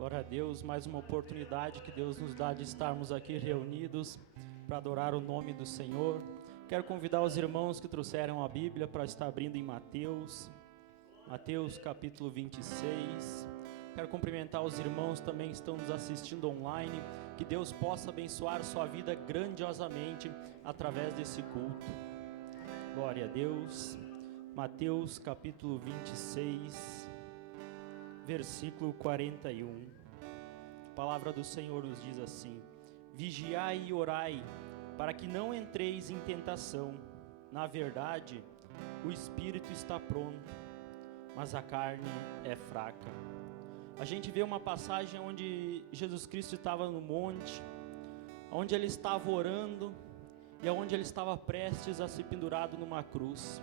Glória a Deus, mais uma oportunidade que Deus nos dá de estarmos aqui reunidos para adorar o nome do Senhor. Quero convidar os irmãos que trouxeram a Bíblia para estar abrindo em Mateus capítulo 26. Quero cumprimentar os irmãos também que estão nos assistindo online. Que Deus possa abençoar sua vida grandiosamente através desse culto. Glória a Deus. Mateus capítulo 26, versículo 41. A palavra do Senhor nos diz assim: Vigiai e orai, para que não entreis em tentação. Na verdade, o espírito está pronto, mas a carne é fraca. A gente vê uma passagem onde Jesus Cristo estava no monte, onde ele estava orando e onde ele estava prestes a ser pendurado numa cruz.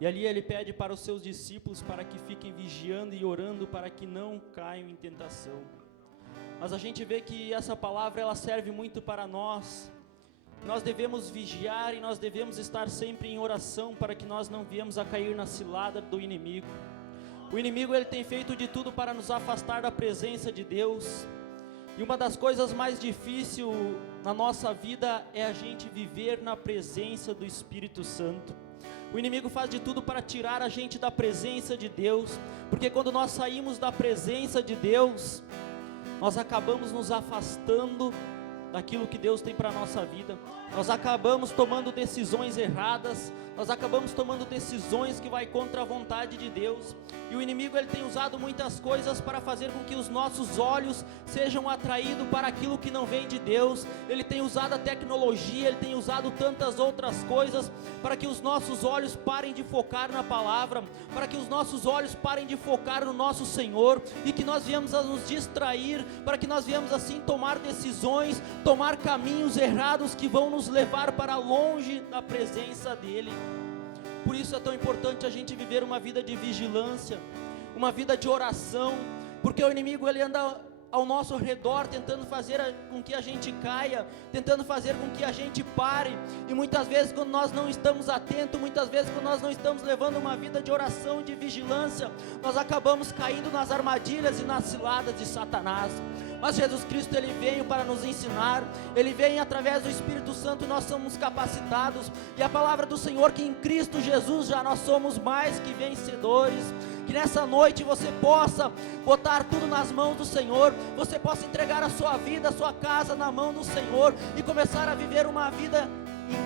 E ali ele pede para os seus discípulos para que fiquem vigiando e orando para que não caiam em tentação. Mas a gente vê que essa palavra ela serve muito para nós. Nós devemos vigiar e nós devemos estar sempre em oração para que nós não venhamos a cair na cilada do inimigo. O inimigo ele tem feito de tudo para nos afastar da presença de Deus. E uma das coisas mais difíceis na nossa vida é a gente viver na presença do Espírito Santo. O inimigo faz de tudo para tirar a gente da presença de Deus, porque quando nós saímos da presença de Deus, nós acabamos nos afastando daquilo que Deus tem para a nossa vida. Nós acabamos tomando decisões erradas, nós acabamos tomando decisões que vai contra a vontade de Deus. E o inimigo ele tem usado muitas coisas para fazer com que os nossos olhos sejam atraídos para aquilo que não vem de Deus. Ele tem usado a tecnologia, ele tem usado tantas outras coisas para que os nossos olhos parem de focar na palavra, para que os nossos olhos parem de focar no nosso Senhor, e que nós viemos a nos distrair, para que nós viemos assim tomar decisões, tomar caminhos errados que vão nos levar para longe da presença dEle. Por isso é tão importante a gente viver uma vida de vigilância, uma vida de oração, porque o inimigo ele anda ao nosso redor tentando fazer com que a gente caia, tentando fazer com que a gente pare, e muitas vezes quando nós não estamos atentos, muitas vezes quando nós não estamos levando uma vida de oração e de vigilância, nós acabamos caindo nas armadilhas e nas ciladas de Satanás. Mas Jesus Cristo ele veio para nos ensinar, ele veio através do Espírito Santo, nós somos capacitados, e a palavra do Senhor que em Cristo Jesus já nós somos mais que vencedores. Que nessa noite você possa botar tudo nas mãos do Senhor, você possa entregar a sua vida, a sua casa na mão do Senhor e começar a viver uma vida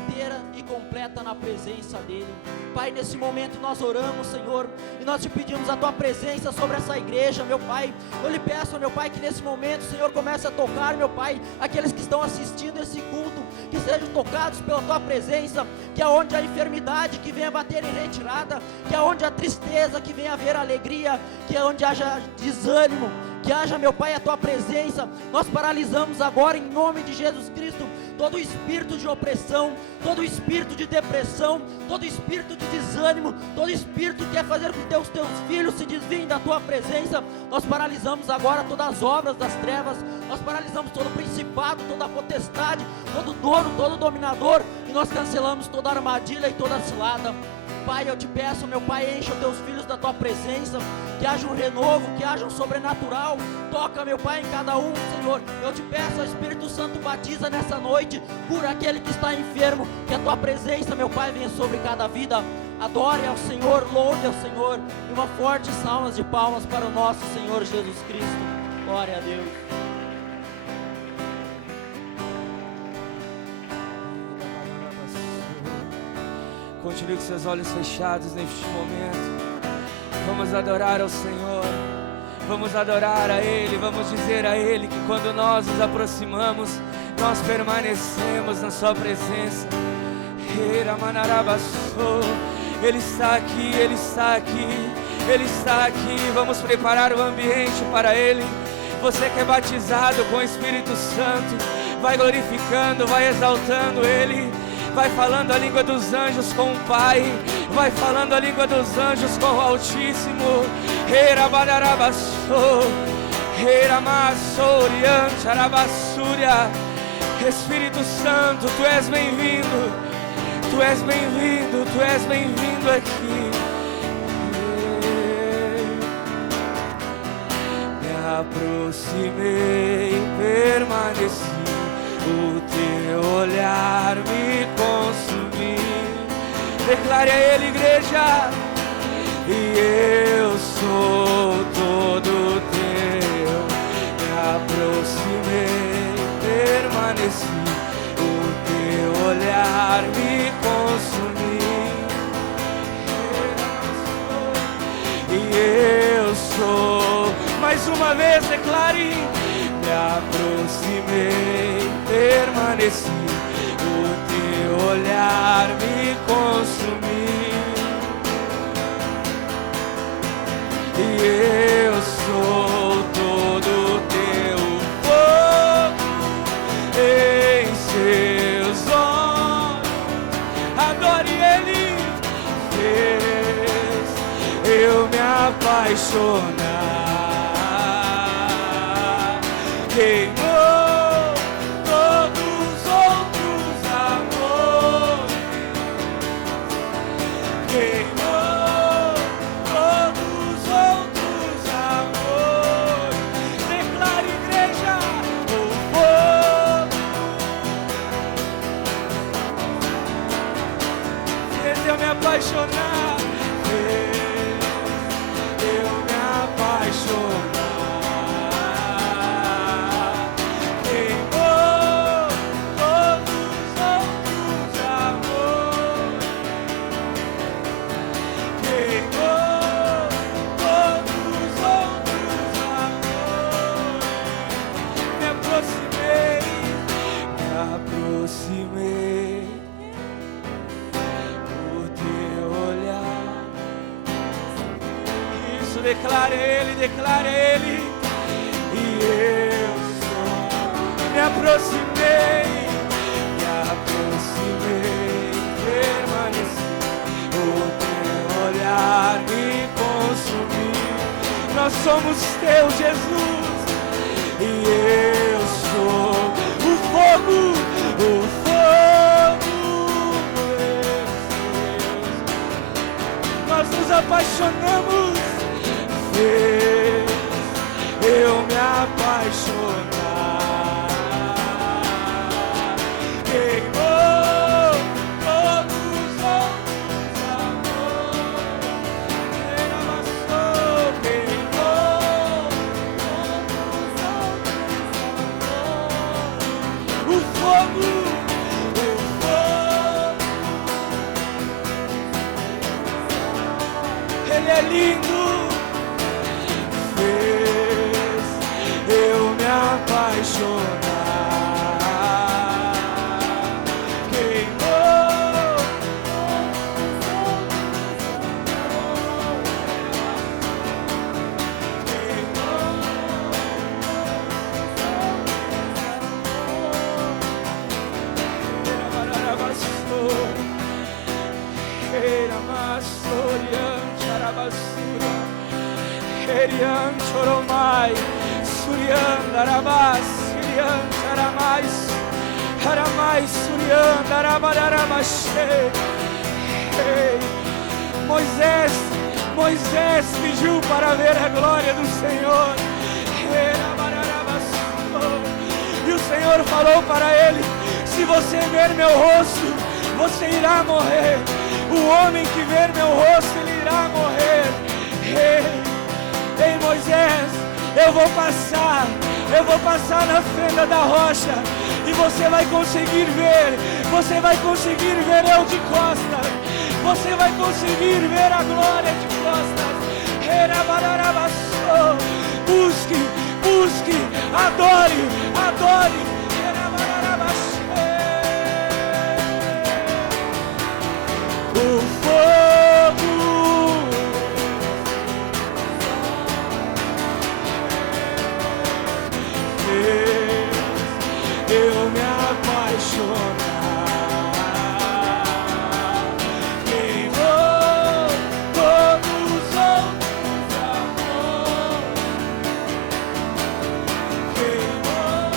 inteira e completa na presença dEle. Pai, nesse momento nós oramos, Senhor, e nós te pedimos a Tua presença sobre essa igreja, meu Pai. Eu lhe peço, meu Pai, que nesse momento, Senhor, comece a tocar, meu Pai, aqueles que estão assistindo esse culto, que sejam tocados pela Tua presença, que aonde a enfermidade que venha bater em retirada, que aonde a tristeza que venha haver alegria, que aonde haja desânimo, que haja, meu Pai, a Tua presença. Nós paralisamos agora em nome de Jesus Cristo todo espírito de opressão, todo espírito de depressão, todo espírito de desânimo, todo espírito que quer fazer com que os teus filhos se desviem da Tua presença. Nós paralisamos agora todas as obras das trevas, nós paralisamos todo o principado, toda a potestade, todo dono, todo dominador, e nós cancelamos toda a armadilha e toda a cilada. Pai, eu te peço, meu Pai, encha os teus filhos da Tua presença, que haja um renovo, que haja um sobrenatural. Toca, meu Pai, em cada um, Senhor. Eu te peço, Espírito Santo, batiza nessa noite, cura aquele que está enfermo, que a Tua presença, meu Pai, venha sobre cada vida. Adore ao Senhor, louve ao Senhor, e uma forte salva de palmas para o nosso Senhor Jesus Cristo. Glória a Deus. Continue com seus olhos fechados neste momento. Vamos adorar ao Senhor, vamos adorar a Ele, vamos dizer a Ele que quando nós nos aproximamos, nós permanecemos na Sua presença. Ele está aqui, Ele está aqui, Ele está aqui. Vamos preparar o ambiente para Ele. Você que é batizado com o Espírito Santo, vai glorificando, vai exaltando Ele. Vai falando a língua dos anjos com o Pai, vai falando a língua dos anjos com o Altíssimo. Espírito Santo, Tu és bem-vindo, Tu és bem-vindo, Tu és bem-vindo aqui. Me aproximei, permaneci, o teu olhar me consumiu. Declare a Ele, igreja, e eu sou todo teu. Me aproximei, permaneci, o teu olhar me consumiu. E eu sou, mais uma vez declare, me aproximei, permaneci, o teu olhar me consumiu. E eu sou todo teu fogo em seus olhos. Adore Ele, fez eu me apaixonar. Queimou todos os outros amores. Queimou todos os outros amores. Declare, igreja, o fogo. Fez eu me apaixonar. Fez eu me apaixonar. Queimou todos os outros amores. Queimou todos os outros amores. Me aproximei, o teu olhar. Isso, declare Ele, e eu sou. Me aproximei, permaneci, o teu olhar me consumiu. Nós somos teu, Jesus, e eu sou o fogo, nós nos apaixonamos, fez eu me apaixonar. Queimou todos os outros amores. Queimou todos os outros amores. O fogo. Ele é lindo, fez eu me apaixonar. Queimou Erian Choromai, Surian Darabas, Surian Charamais, Haramai, Surian Darabarabashe. Moisés pediu para ver a glória do Senhor. E o Senhor falou para ele: se você ver meu rosto, você irá morrer. O homem que ver meu rosto, ele irá morrer. Ei Moisés, eu vou passar na fenda da rocha, e você vai conseguir ver eu de costas, você vai conseguir ver a glória de costas. Busque, adore. O fogo fez eu me apaixonar. Queimou todos os outros amores. Queimou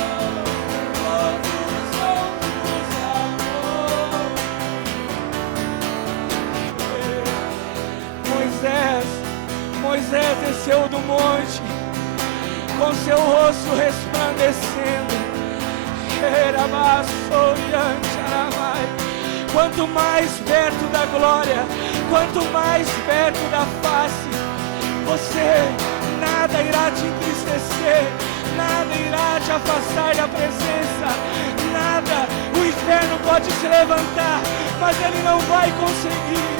com seu rosto resplandecendo. Quanto mais perto da glória, quanto mais perto da face, você, nada irá te entristecer, nada irá te afastar da presença, nada. O inferno pode se levantar, mas ele não vai conseguir.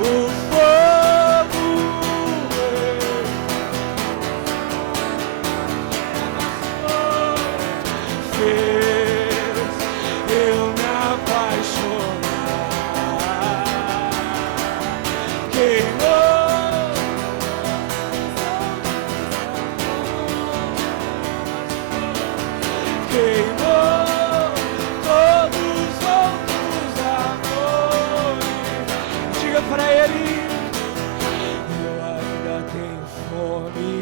O fogo fez eu me apaixonar, queimou todos os outros amores. Diga para ele: eu ainda tenho fome.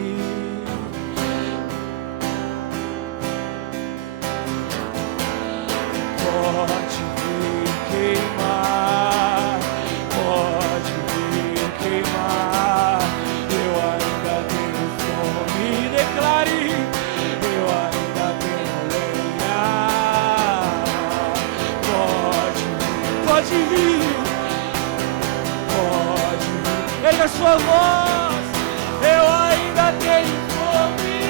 Pode vir queimar, pode vir queimar. Eu ainda tenho fome. Declare: eu ainda tenho lenha. Pode vir, pode vir. Erga sua voz. Eu ainda tenho fome.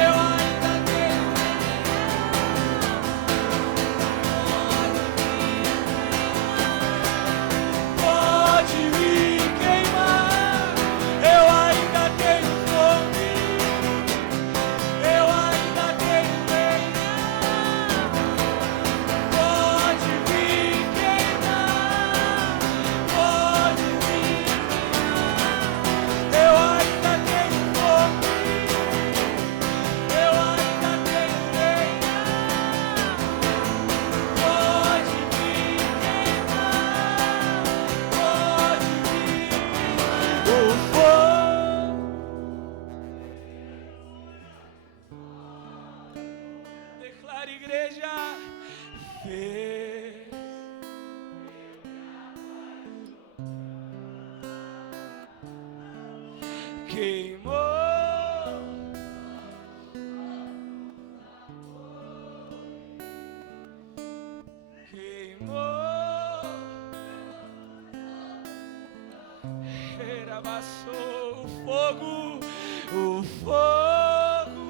Eu ainda tenho pode vir queimar. Eu ainda tenho fome. Eu ainda tenho lenha. Pode vir queimar. Pode vir queimar. Eu ainda tenho fome. Eu ainda tenho lenha. Pode vir queimar. Pode vir o fogo. Declare, igreja, fez queimou amassou o fogo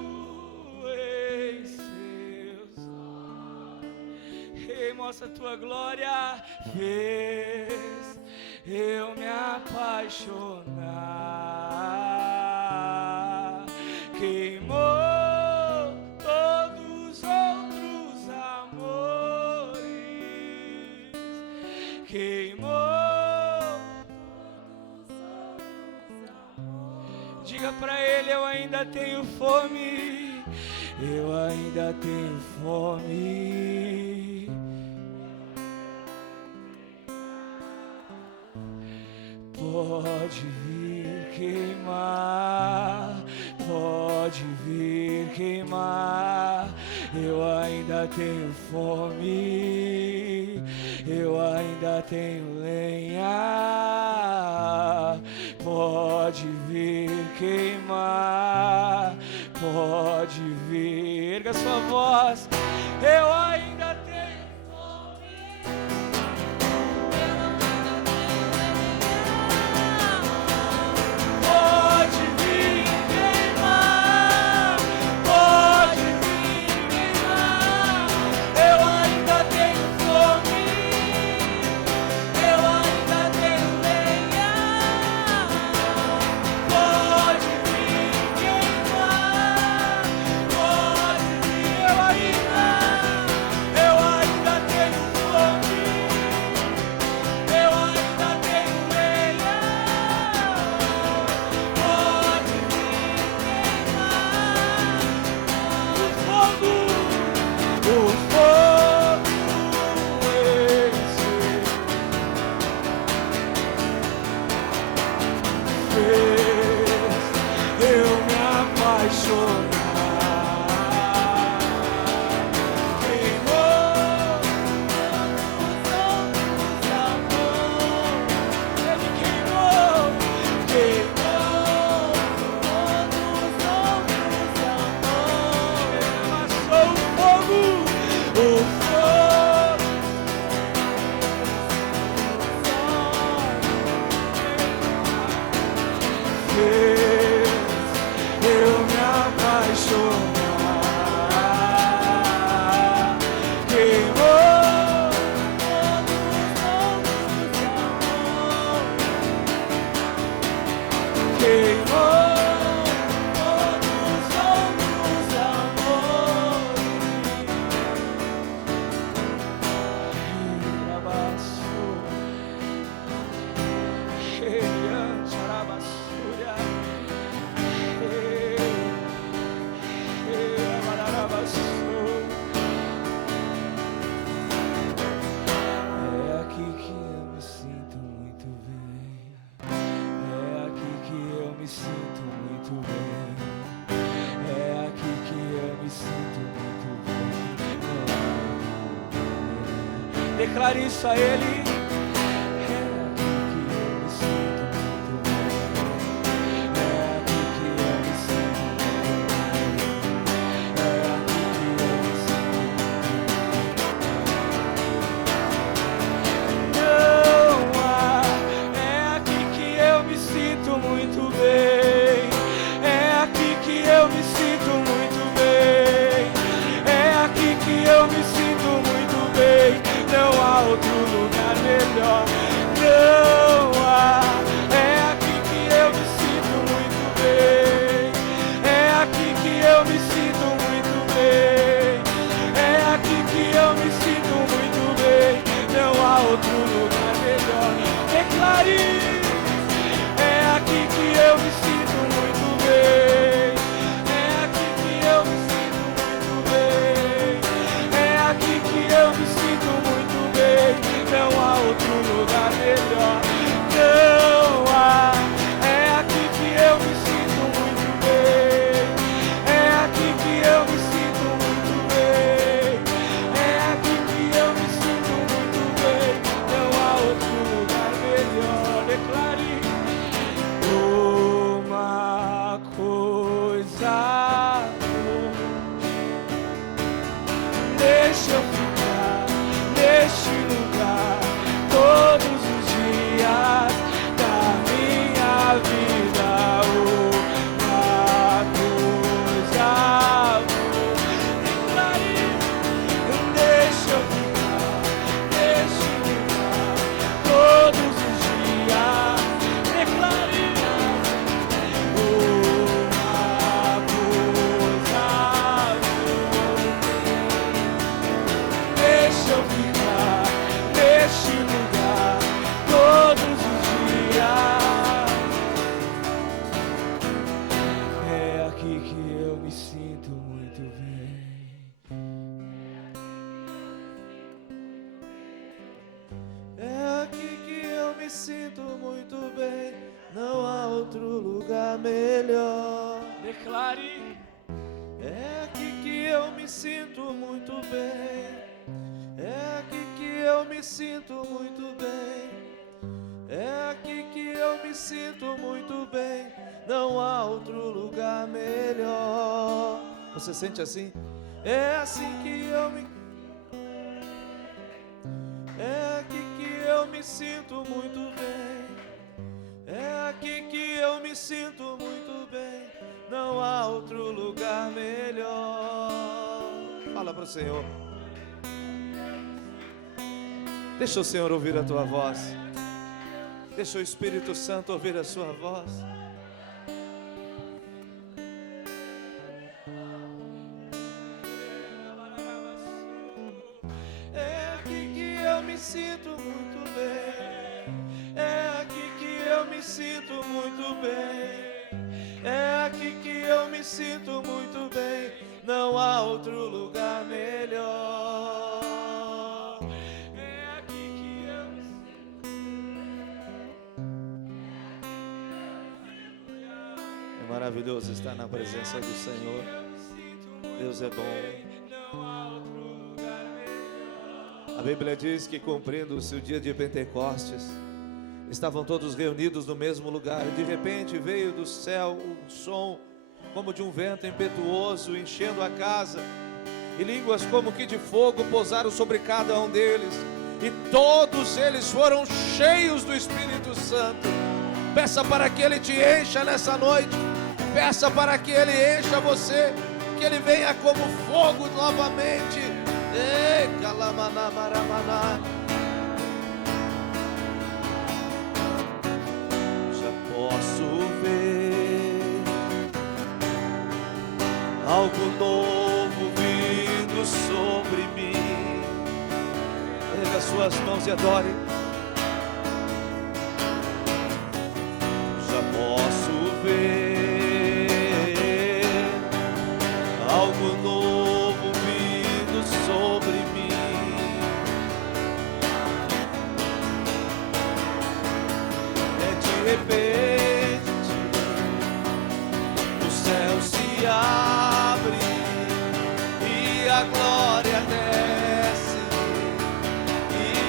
em seus olhos. Ei, mostra a tua glória, fez eu me apaixonar, queimou todos os outros amores, queimou. Diga pra ele: eu ainda tenho fome, eu ainda tenho fome. Pode vir queimar, pode vir queimar. Eu ainda tenho fome, eu ainda tenho lenha. Pode vir queimar, pode vir. Erga sua voz. Eu ainda tenho fome. Pode vir queimar, pode vir queimar. Eu ainda tenho fome, eu ainda tenho lenha. Pode vir queimar, pode vir. Eu ainda tenho fome, eu ainda tenho lenha. Pode vir queimar o fogo esse fez eu me apaixonar, queimou os outros amores. Ele queimou todos Declare isso a Ele. Você sente assim? É assim que eu me... É aqui que eu me sinto muito bem. É aqui que eu me sinto muito bem. Não há outro lugar melhor. Fala para o Senhor. Deixa o Senhor ouvir a tua voz. Deixa o Espírito Santo ouvir a sua voz. Sinto muito bem, é aqui que eu me sinto muito bem, é aqui que eu me sinto muito bem, não há outro lugar melhor, é aqui que eu me sinto. É maravilhoso estar na presença do Senhor. Deus é bom. A Bíblia diz que, cumprindo-se o dia de Pentecostes, estavam todos reunidos no mesmo lugar, e de repente veio do céu um som como de um vento impetuoso enchendo a casa, e línguas como que de fogo pousaram sobre cada um deles, e todos eles foram cheios do Espírito Santo. Peça para que Ele te encha nessa noite, peça para que Ele encha você, que Ele venha como fogo novamente. Já posso ver algo novo vindo sobre mim. Erga as suas mãos e adore. Já posso ver algo novo vindo sobre mim. De repente o céu se abre e a glória desce, e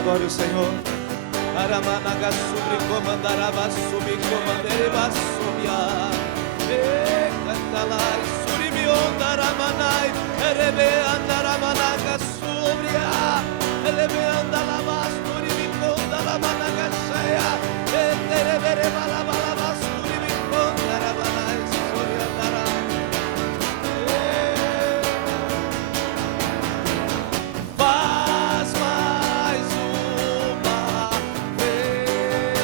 Adore o Senhor. Aramanaga sobre comandaraba subi comandereba subia. Cantalai surimi ondaramanai. Erebe andaramanaga subia. Erebe andalabas surimi condalamanaga saia. Erebe balabalabas surimi condaramanai suriandara. Faz mais uma vez,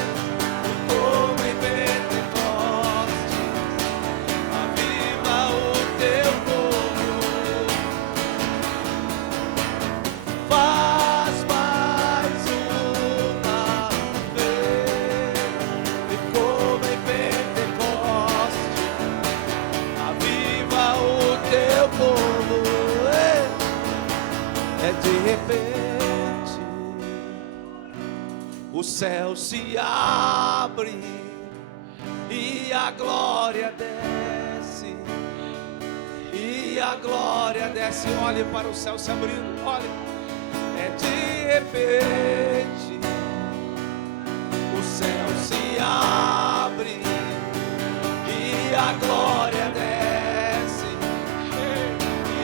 como em Pentecostes, aviva o teu povo. Faz mais uma vez, como em Pentecostes, aviva o teu povo. É de repente o céu se abre e a glória desce, e a glória desce. Olhe para o céu se abrindo, olhe. É de repente o céu se abre e a glória desce,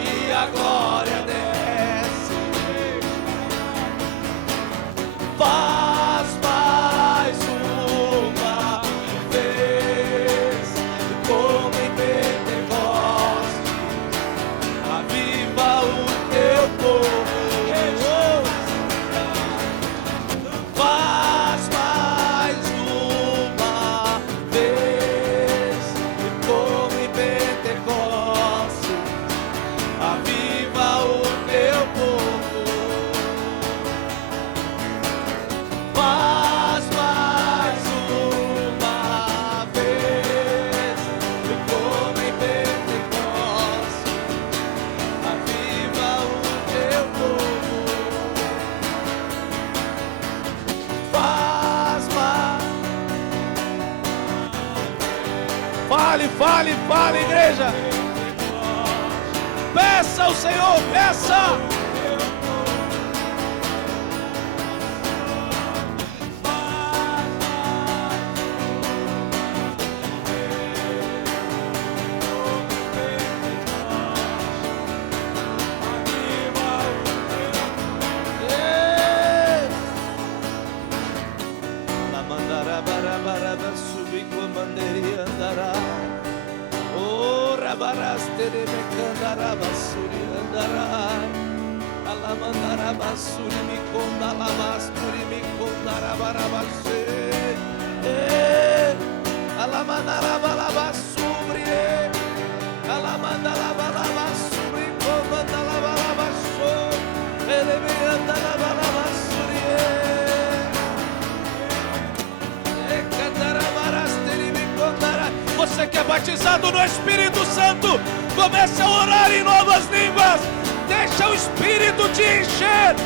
e a glória desce. Faz mais uma vez, como em Pentecostes, aviva o teu povo. Faz mais uma vez, como em Pentecostes, aviva o teu povo. Faz mais uma vez, como em Pentecostes, aviva o teu povo. Faz mais. Fale, igreja. Peça ao Senhor, peça. Subi comanderi andará. Oh, rabaraste de me candará basuri andará. Alamandará basuri me conda labasturi me condará barabase. Alamandará balabasubri. Alamandará balabasubri comanda labalabaso. Ele me andará balabasuri. Você que é batizado no Espírito Santo, comece a orar em novas línguas. Deixa o Espírito te encher.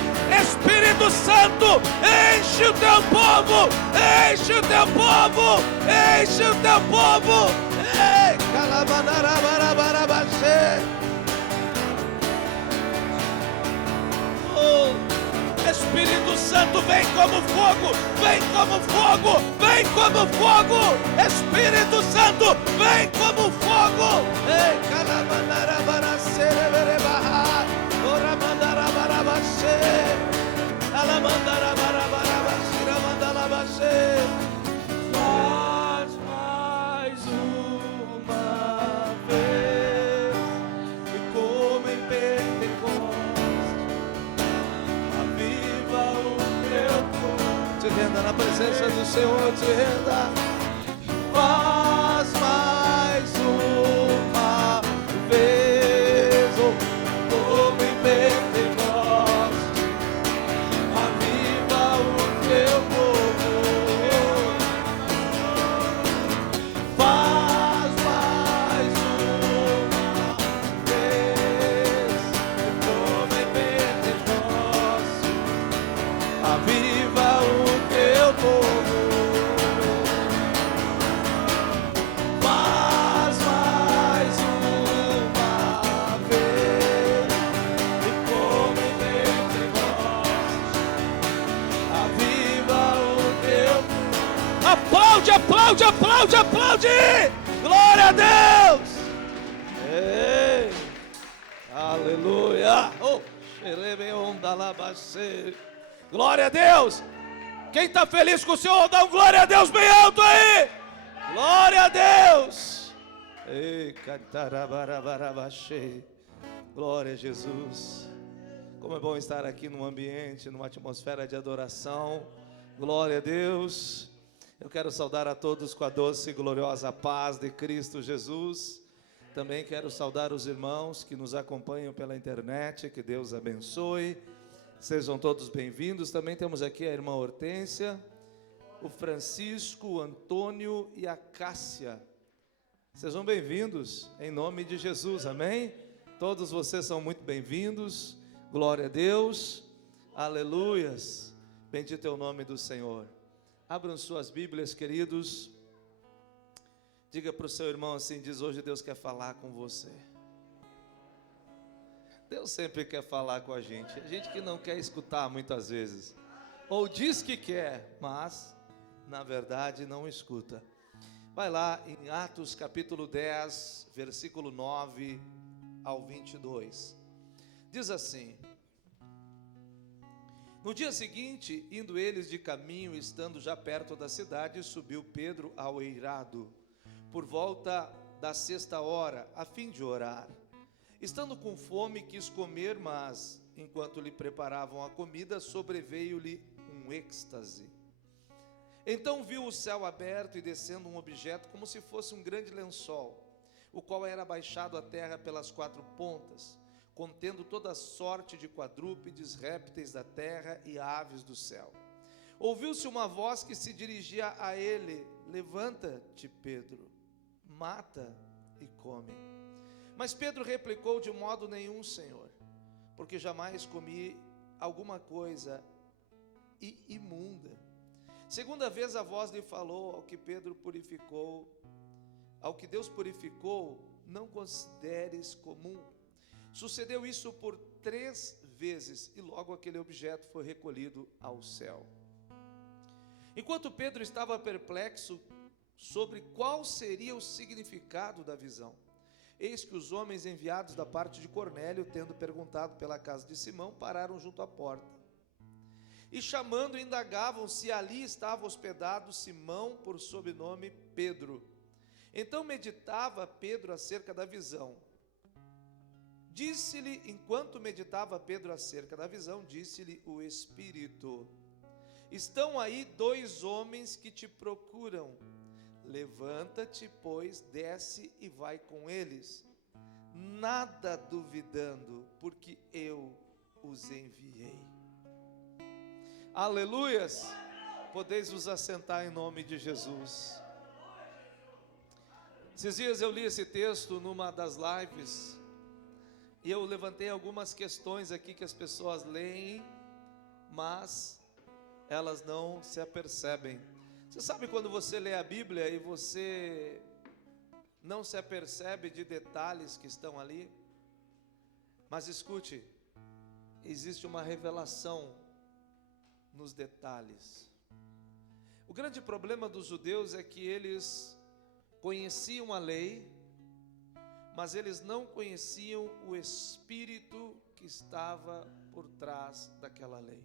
Espírito Santo, enche o teu povo, enche o teu povo, enche o teu povo. Ei, calabanarabarabarabachê. Espírito Santo, vem como fogo, vem como fogo, vem como fogo. Espírito Santo, vem como fogo. Ei, calamanarabaraceleberebarra, oramandarabarabaxê, alamandarabarabarabachiramandarabachê. Faz mais uma vez, e como em Pentecostes, aviva o teu povo. Te renda na presença do Senhor, te renda. Faz mais uma vez, como em Pentecostes, aviva o teu povo. Faz mais uma vez, como em Pentecostes, aviva o teu povo. aplaude, aplaude, aplaude! Glória a Deus! Ei, aleluia! Oh, glória a Deus! Quem está feliz com o Senhor, dá um glória a Deus bem alto aí! Glória a Deus! Ei, cantarabarabarabachei. Glória a Jesus. Como é bom estar aqui num ambiente, numa atmosfera de adoração. Glória a Deus. Eu quero saudar a todos com a doce e gloriosa paz de Cristo Jesus. Também quero saudar os irmãos que nos acompanham pela internet. Que Deus abençoe. Sejam todos bem-vindos. Também temos aqui a irmã Hortência, o Francisco, o Antônio e a Cássia. Sejam bem-vindos em nome de Jesus, amém? Todos vocês são muito bem-vindos. Glória a Deus, aleluias, bendito é o nome do Senhor. Abram suas Bíblias, queridos. Diga para o seu irmão assim, diz: hoje Deus quer falar com você. Deus sempre quer falar com a gente que não quer escutar muitas vezes, ou diz que quer, mas na verdade não escuta. Vai lá em Atos capítulo 10, versículo 9 ao 22. Diz assim: no dia seguinte, indo eles de caminho, estando já perto da cidade, subiu Pedro ao eirado, por volta da 6ª, a fim de orar. Estando com fome, quis comer, mas, enquanto lhe preparavam a comida, sobreveio-lhe um êxtase. Então viu o céu aberto e descendo um objeto como se fosse um grande lençol, o qual era baixado à terra pelas 4 pontas, contendo toda sorte de quadrúpedes, répteis da terra e aves do céu. Ouviu-se uma voz que se dirigia a ele: levanta-te, Pedro, mata e come. Mas Pedro replicou: de modo nenhum, Senhor, porque jamais comi alguma coisa imunda. Segunda vez a voz lhe falou: ao que Deus purificou, não consideres comum. Sucedeu isso por 3 vezes, e logo aquele objeto foi recolhido ao céu. Enquanto Pedro estava perplexo sobre qual seria o significado da visão, eis que os homens enviados da parte de Cornélio, tendo perguntado pela casa de Simão, pararam junto à porta. E chamando, indagavam se ali estava hospedado Simão, por sobrenome Pedro. Então meditava Pedro acerca da visão. Disse-lhe, enquanto meditava Pedro acerca da visão, disse-lhe o Espírito: estão aí 2 homens que te procuram. Levanta-te, pois, desce e vai com eles, nada duvidando, porque eu os enviei. Aleluias! Podeis vos assentar em nome de Jesus. Esses dias eu li esse texto numa das lives, e eu levantei algumas questões aqui que as pessoas leem, mas elas não se apercebem. Você sabe quando você lê a Bíblia e você não se apercebe de detalhes que estão ali? Mas escute, existe uma revelação nos detalhes. O grande problema dos judeus é que eles conheciam a lei, mas eles não conheciam o Espírito que estava por trás daquela lei.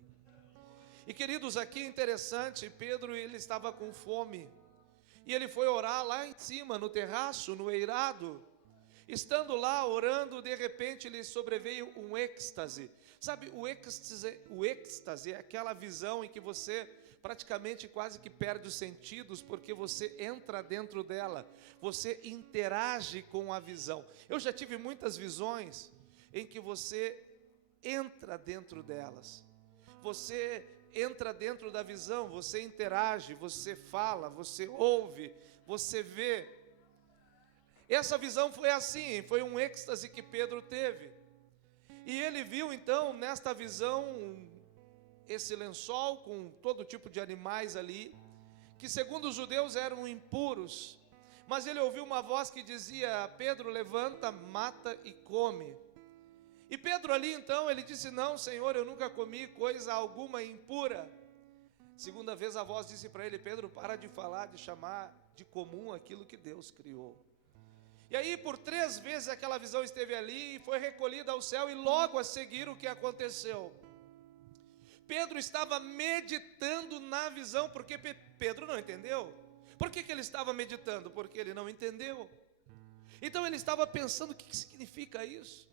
E queridos, aqui é interessante, Pedro, ele estava com fome, e ele foi orar lá em cima, no terraço, no eirado. Estando lá orando, de repente lhe sobreveio um êxtase. Sabe, o êxtase é aquela visão em que você praticamente quase que perde os sentidos, porque você entra dentro dela, você interage com a visão. Eu já tive muitas visões em que você entra dentro delas, você entra dentro da visão, você interage, você fala, você ouve, você vê. Essa visão foi assim, foi um êxtase que Pedro teve. E ele viu então nesta visão esse lençol com todo tipo de animais ali, que segundo os judeus eram impuros. Mas ele ouviu uma voz que dizia: Pedro, levanta, mata e come. E Pedro ali então, ele disse: não, Senhor, eu nunca comi coisa alguma impura. Segunda vez a voz disse para ele: Pedro, para de falar, de chamar de comum aquilo que Deus criou. E aí por 3 vezes aquela visão esteve ali e foi recolhida ao céu, e logo a seguir o que aconteceu? Pedro estava meditando na visão, porque Pedro não entendeu. Por que ele estava meditando? Porque ele não entendeu. Então ele estava pensando: o que significa isso?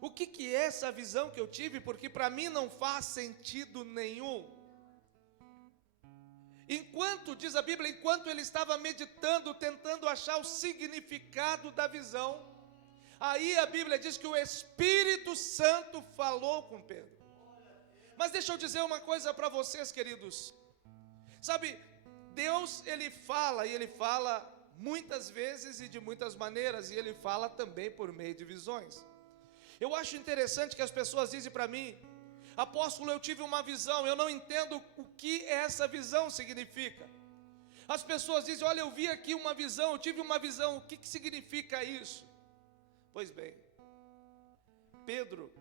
O que é essa visão que eu tive? Porque para mim não faz sentido nenhum. Enquanto, diz a Bíblia, enquanto ele estava meditando, tentando achar o significado da visão, aí a Bíblia diz que o Espírito Santo falou com Pedro. Mas deixa eu dizer uma coisa para vocês, queridos. Sabe, Deus, Ele fala, e Ele fala muitas vezes e de muitas maneiras, e Ele fala também por meio de visões. Eu acho interessante que as pessoas dizem para mim: apóstolo, eu tive uma visão, eu não entendo o que essa visão significa. As pessoas dizem: olha, eu vi aqui uma visão, eu tive uma visão, o que significa isso? Pois bem, Pedro,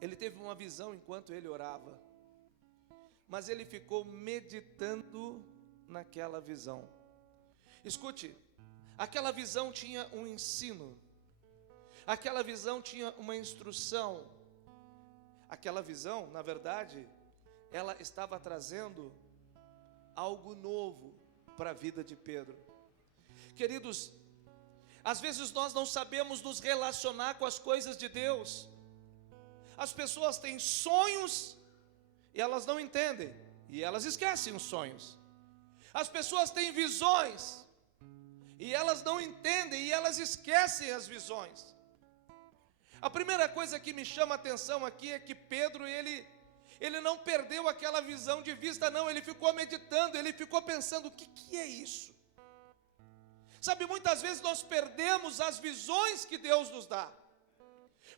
ele teve uma visão enquanto ele orava, mas ele ficou meditando naquela visão. Escute, aquela visão tinha um ensino, aquela visão tinha uma instrução. Aquela visão, na verdade, ela estava trazendo algo novo para a vida de Pedro. Queridos, às vezes nós não sabemos nos relacionar com as coisas de Deus. As pessoas têm sonhos e elas não entendem, e elas esquecem os sonhos. As pessoas têm visões e elas não entendem, e elas esquecem as visões. A primeira coisa que me chama a atenção aqui é que Pedro, ele não perdeu aquela visão de vista, não. Ele ficou meditando, ele ficou pensando: o que é isso? Sabe, muitas vezes nós perdemos as visões que Deus nos dá,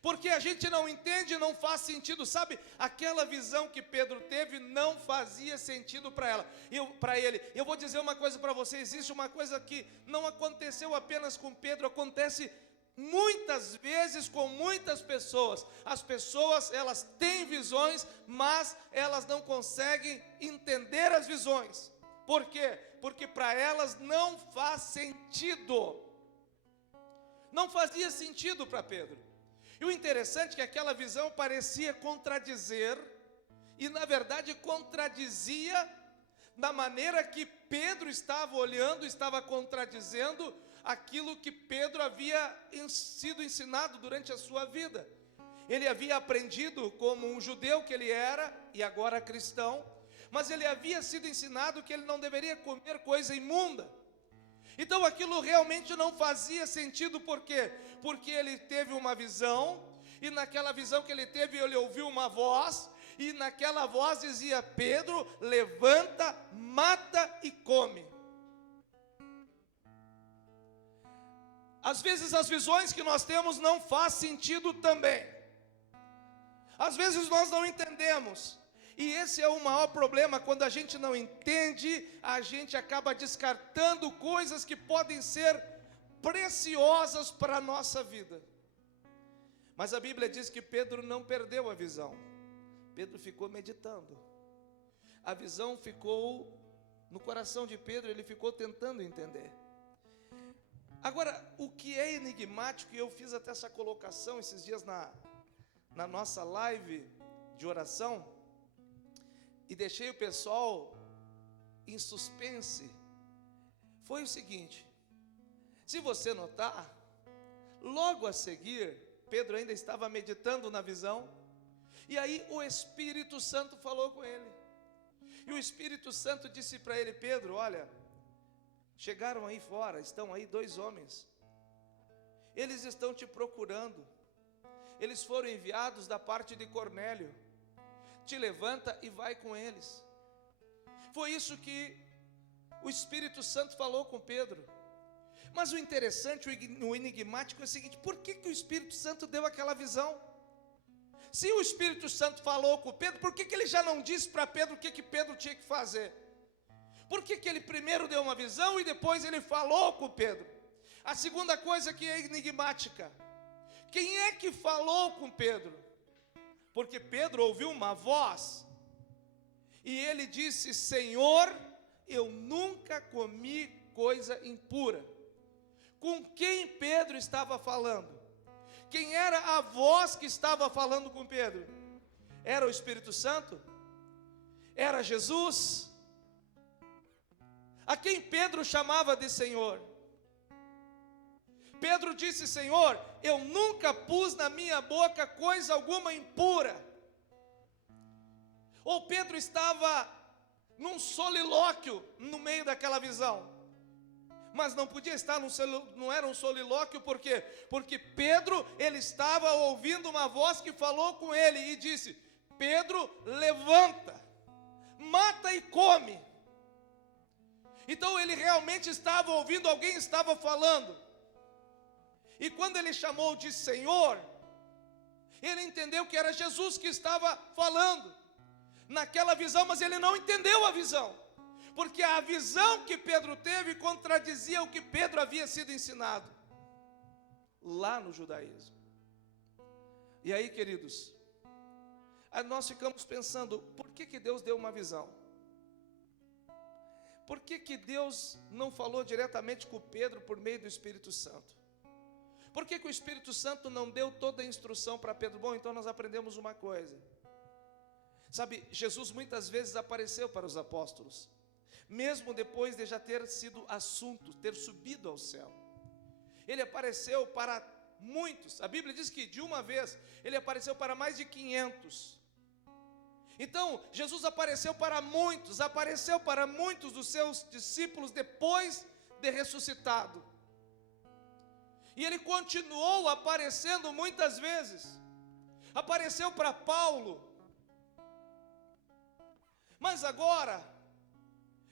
porque a gente não entende, não faz sentido. Sabe, aquela visão que Pedro teve não fazia sentido para ele. Eu vou dizer uma coisa para você: existe uma coisa que não aconteceu apenas com Pedro, acontece muitas vezes com muitas pessoas. As pessoas, elas têm visões, mas elas não conseguem entender as visões. Por quê? Porque para elas não faz sentido. Não fazia sentido para Pedro. E o interessante é que aquela visão parecia contradizer, e na verdade contradizia da maneira que Pedro estava olhando, estava contradizendo aquilo que Pedro havia sido ensinado durante a sua vida. Ele havia aprendido como um judeu que ele era, e agora cristão, mas ele havia sido ensinado que ele não deveria comer coisa imunda. Então aquilo realmente não fazia sentido. Por quê? Porque ele teve uma visão, e naquela visão que ele teve, ele ouviu uma voz, e naquela voz dizia: Pedro, levanta, mata e come. Às vezes as visões que nós temos não faz sentido também. Às vezes nós não entendemos. E esse é o maior problema: quando a gente não entende, a gente acaba descartando coisas que podem ser preciosas para a nossa vida. Mas a Bíblia diz que Pedro não perdeu a visão. Pedro ficou meditando. A visão ficou no coração de Pedro, ele ficou tentando entender. Agora, o que é enigmático, e eu fiz até essa colocação esses dias na nossa live de oração, e deixei o pessoal em suspense, foi o seguinte: se você notar, logo a seguir, Pedro ainda estava meditando na visão, e aí o Espírito Santo falou com ele, e o Espírito Santo disse para ele: Pedro, olha, chegaram aí fora, estão aí 2 homens, eles estão te procurando, eles foram enviados da parte de Cornélio, te levanta e vai com eles. Foi isso que o Espírito Santo falou com Pedro. Mas o interessante, o enigmático é o seguinte: por que o Espírito Santo deu aquela visão? Se o Espírito Santo falou com Pedro, por que ele já não disse para Pedro o que Pedro tinha que fazer? Por que ele primeiro deu uma visão e depois ele falou com Pedro? A segunda coisa que é enigmática: quem é que falou com Pedro? Porque Pedro ouviu uma voz, e ele disse: Senhor, eu nunca comi coisa impura. Com quem Pedro estava falando? Quem era a voz que estava falando com Pedro? Era o Espírito Santo? Era Jesus? A quem Pedro chamava de Senhor? Pedro disse: Senhor, eu nunca pus na minha boca coisa alguma impura. Ou Pedro estava num solilóquio no meio daquela visão? Mas não podia estar não era um solilóquio, por quê? Porque Pedro, ele estava ouvindo uma voz que falou com ele e disse: Pedro, levanta, mata e come. Então ele realmente estava ouvindo, alguém estava falando. E quando ele chamou de Senhor, ele entendeu que era Jesus que estava falando naquela visão, mas ele não entendeu a visão, porque a visão que Pedro teve contradizia o que Pedro havia sido ensinado lá no judaísmo. E aí, queridos, nós ficamos pensando, por que Deus deu uma visão? Por que Deus não falou diretamente com Pedro por meio do Espírito Santo? Por que o Espírito Santo não deu toda a instrução para Pedro? Bom, então nós aprendemos uma coisa. Sabe, Jesus muitas vezes apareceu para os apóstolos, mesmo depois de já ter sido assunto, ter subido ao céu. Ele apareceu para muitos. A Bíblia diz que de uma vez ele apareceu para mais de 500. Então, Jesus apareceu para muitos dos seus discípulos depois de ressuscitado. E ele continuou aparecendo muitas vezes. Apareceu para Paulo. Mas agora,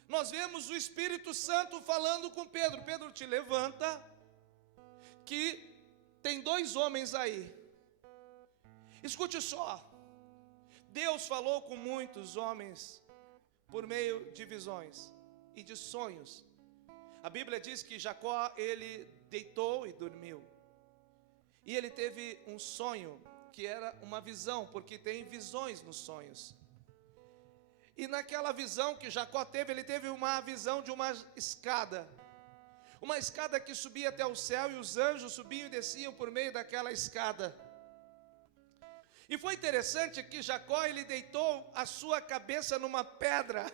nós vemos o Espírito Santo falando com Pedro. Pedro, te levanta, que tem 2 homens aí. Escute só. Deus falou com muitos homens por meio de visões e de sonhos. A Bíblia diz que Jacó, ele deitou e dormiu. E ele teve um sonho, que era uma visão, porque tem visões nos sonhos. E naquela visão que Jacó teve, ele teve uma visão de uma escada. Uma escada que subia até o céu, e os anjos subiam e desciam por meio daquela escada. E foi interessante que Jacó, ele deitou a sua cabeça numa pedra.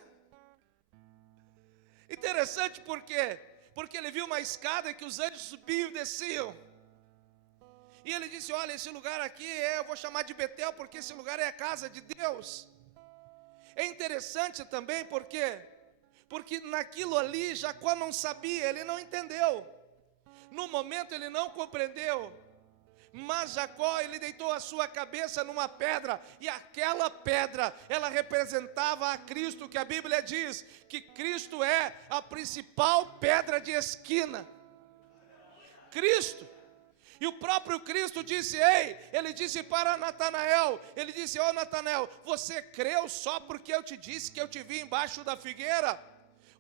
Interessante por quê? Porque ele viu uma escada que os anjos subiam e desciam. E ele disse: olha, esse lugar aqui eu vou chamar de Betel, porque esse lugar é a casa de Deus. É interessante também porque naquilo ali Jacó não sabia, ele não entendeu. No momento ele não compreendeu. Mas Jacó, ele deitou a sua cabeça numa pedra, e aquela pedra, ela representava a Cristo, que a Bíblia diz que Cristo é a principal pedra de esquina. Cristo. E o próprio Cristo disse: ele disse para Natanael, ele disse: ó Natanael, você creu só porque eu te disse que eu te vi embaixo da figueira?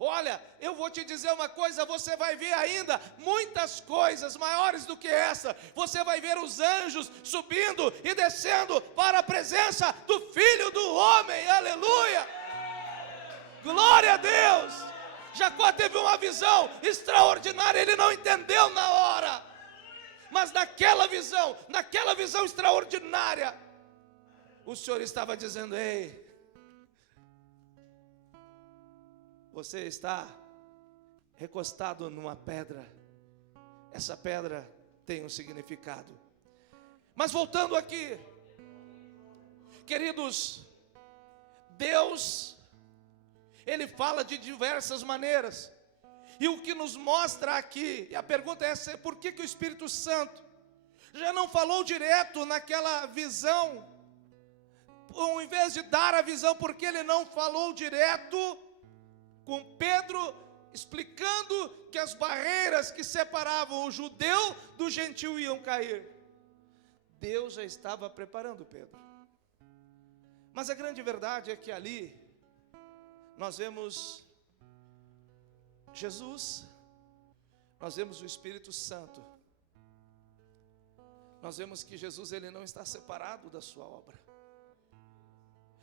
Olha, eu vou te dizer uma coisa, você vai ver ainda muitas coisas maiores do que essa. Você vai ver os anjos subindo e descendo para a presença do Filho do Homem, aleluia! Glória a Deus! Jacó teve uma visão extraordinária, ele não entendeu na hora. Mas naquela visão extraordinária, o Senhor estava dizendo: ei, você está recostado numa pedra. Essa pedra tem um significado. Mas voltando aqui, queridos, Deus, Ele fala de diversas maneiras. E o que nos mostra aqui, e a pergunta é essa: por que o Espírito Santo já não falou direto naquela visão? Ao invés de dar a visão, por que Ele não falou direto com Pedro, explicando que as barreiras que separavam o judeu do gentil iam cair? Deus já estava preparando Pedro. Mas a grande verdade é que ali nós vemos Jesus, nós vemos o Espírito Santo, nós vemos que Jesus, ele não está separado da sua obra.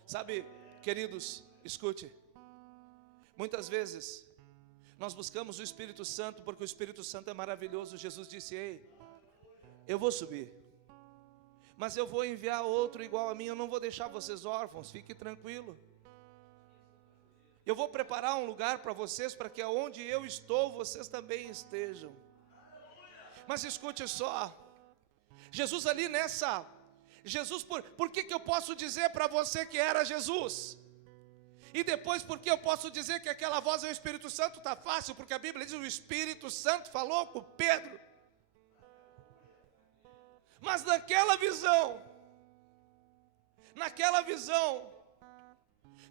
Sabe, queridos, escute, Muitas vezes nós buscamos o Espírito Santo porque o Espírito Santo é maravilhoso. Jesus disse: ei, eu vou subir, mas eu vou enviar outro igual a mim. Eu não vou deixar vocês órfãos, fique tranquilo. Eu vou preparar um lugar para vocês, para que aonde eu estou, vocês também estejam. Mas escute só, Jesus ali nessa, Jesus, por que eu posso dizer para você que era Jesus? E depois, por que eu posso dizer que aquela voz é o Espírito Santo? Está fácil, porque a Bíblia diz que o Espírito Santo falou com Pedro. Mas naquela visão,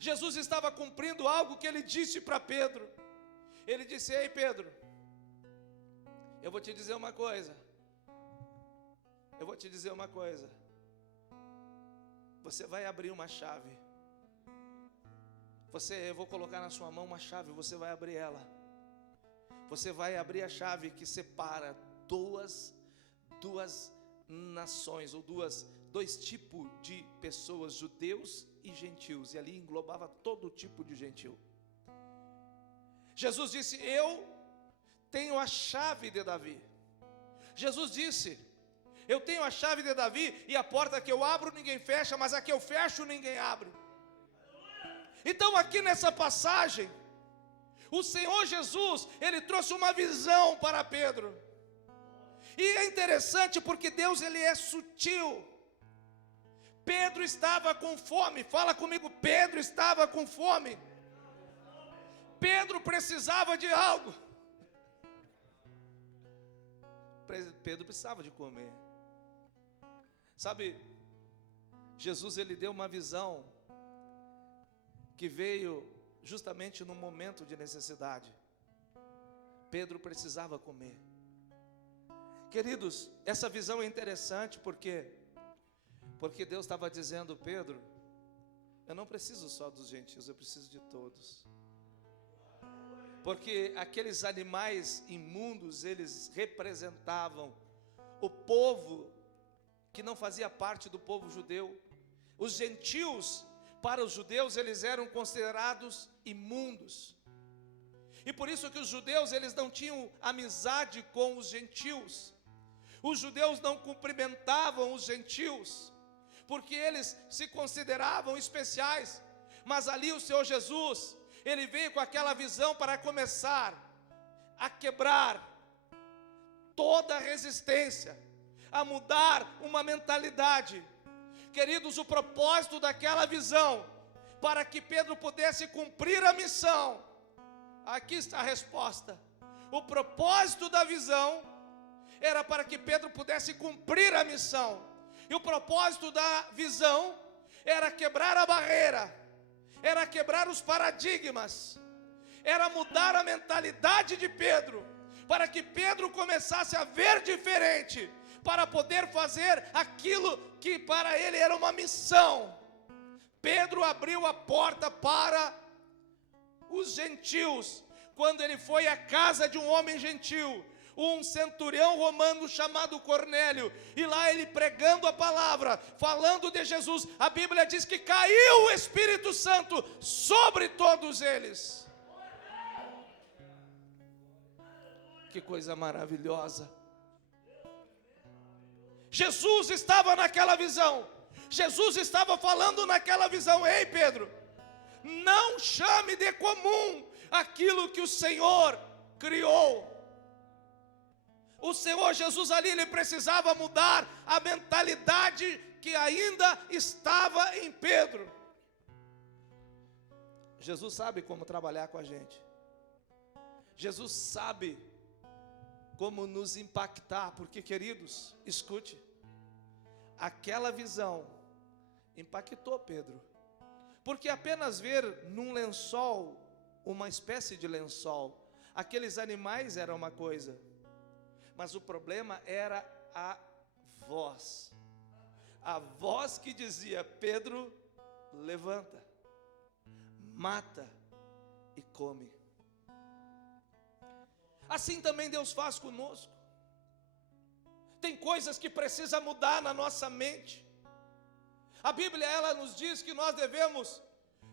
Jesus estava cumprindo algo que ele disse para Pedro. Ele disse: ei Pedro, eu vou te dizer uma coisa. Você vai abrir uma chave. Eu vou colocar na sua mão uma chave, você vai abrir ela. Você vai abrir a chave que separa duas nações, ou dois tipos de pessoas, judeus e gentios, e ali englobava todo tipo de gentil. Jesus disse: eu tenho a chave de Davi. Jesus disse: eu tenho a chave de Davi, e a porta que eu abro ninguém fecha, mas a que eu fecho ninguém abre. Então aqui nessa passagem, o Senhor Jesus, ele trouxe uma visão para Pedro. E é interessante porque Deus, ele é sutil. Pedro estava com fome. Fala comigo, Pedro estava com fome. Pedro precisava de algo. Pedro precisava de comer. Sabe, Jesus, ele deu uma visão que veio justamente no momento de necessidade. Pedro precisava comer. Queridos, essa visão é interessante porque Deus estava dizendo: Pedro, eu não preciso só dos gentios, eu preciso de todos. Porque aqueles animais imundos, eles representavam o povo que não fazia parte do povo judeu. Os gentios, para os judeus, eles eram considerados imundos. E por isso que os judeus, eles não tinham amizade com os gentios. Os judeus não cumprimentavam os gentios, porque eles se consideravam especiais. Mas ali o Senhor Jesus, ele veio com aquela visão para começar a quebrar toda a resistência, a mudar uma mentalidade. Queridos, o propósito daquela visão, para que Pedro pudesse cumprir a missão, aqui está a resposta. O propósito da visão era para que Pedro pudesse cumprir a missão. E o propósito da visão era quebrar a barreira, era quebrar os paradigmas, era mudar a mentalidade de Pedro, para que Pedro começasse a ver diferente, para poder fazer aquilo que para ele era uma missão. Pedro abriu a porta para os gentios, quando ele foi à casa de um homem gentil, um centurião romano chamado Cornélio, e lá ele pregando a palavra, falando de Jesus, a Bíblia diz que caiu o Espírito Santo sobre todos eles. Que coisa maravilhosa! Jesus estava naquela visão, Jesus estava falando naquela visão: ei Pedro, não chame de comum aquilo que o Senhor criou. O Senhor Jesus ali, ele precisava mudar a mentalidade que ainda estava em Pedro. Jesus sabe como trabalhar com a gente. Jesus sabe como nos impactar, porque, queridos, escute, aquela visão impactou Pedro, porque apenas ver num lençol, uma espécie de lençol, aqueles animais era uma coisa, mas o problema era a voz que dizia: Pedro, levanta, mata e come. Assim também Deus faz conosco. Tem coisas que precisa mudar na nossa mente. A Bíblia, ela nos diz que nós devemos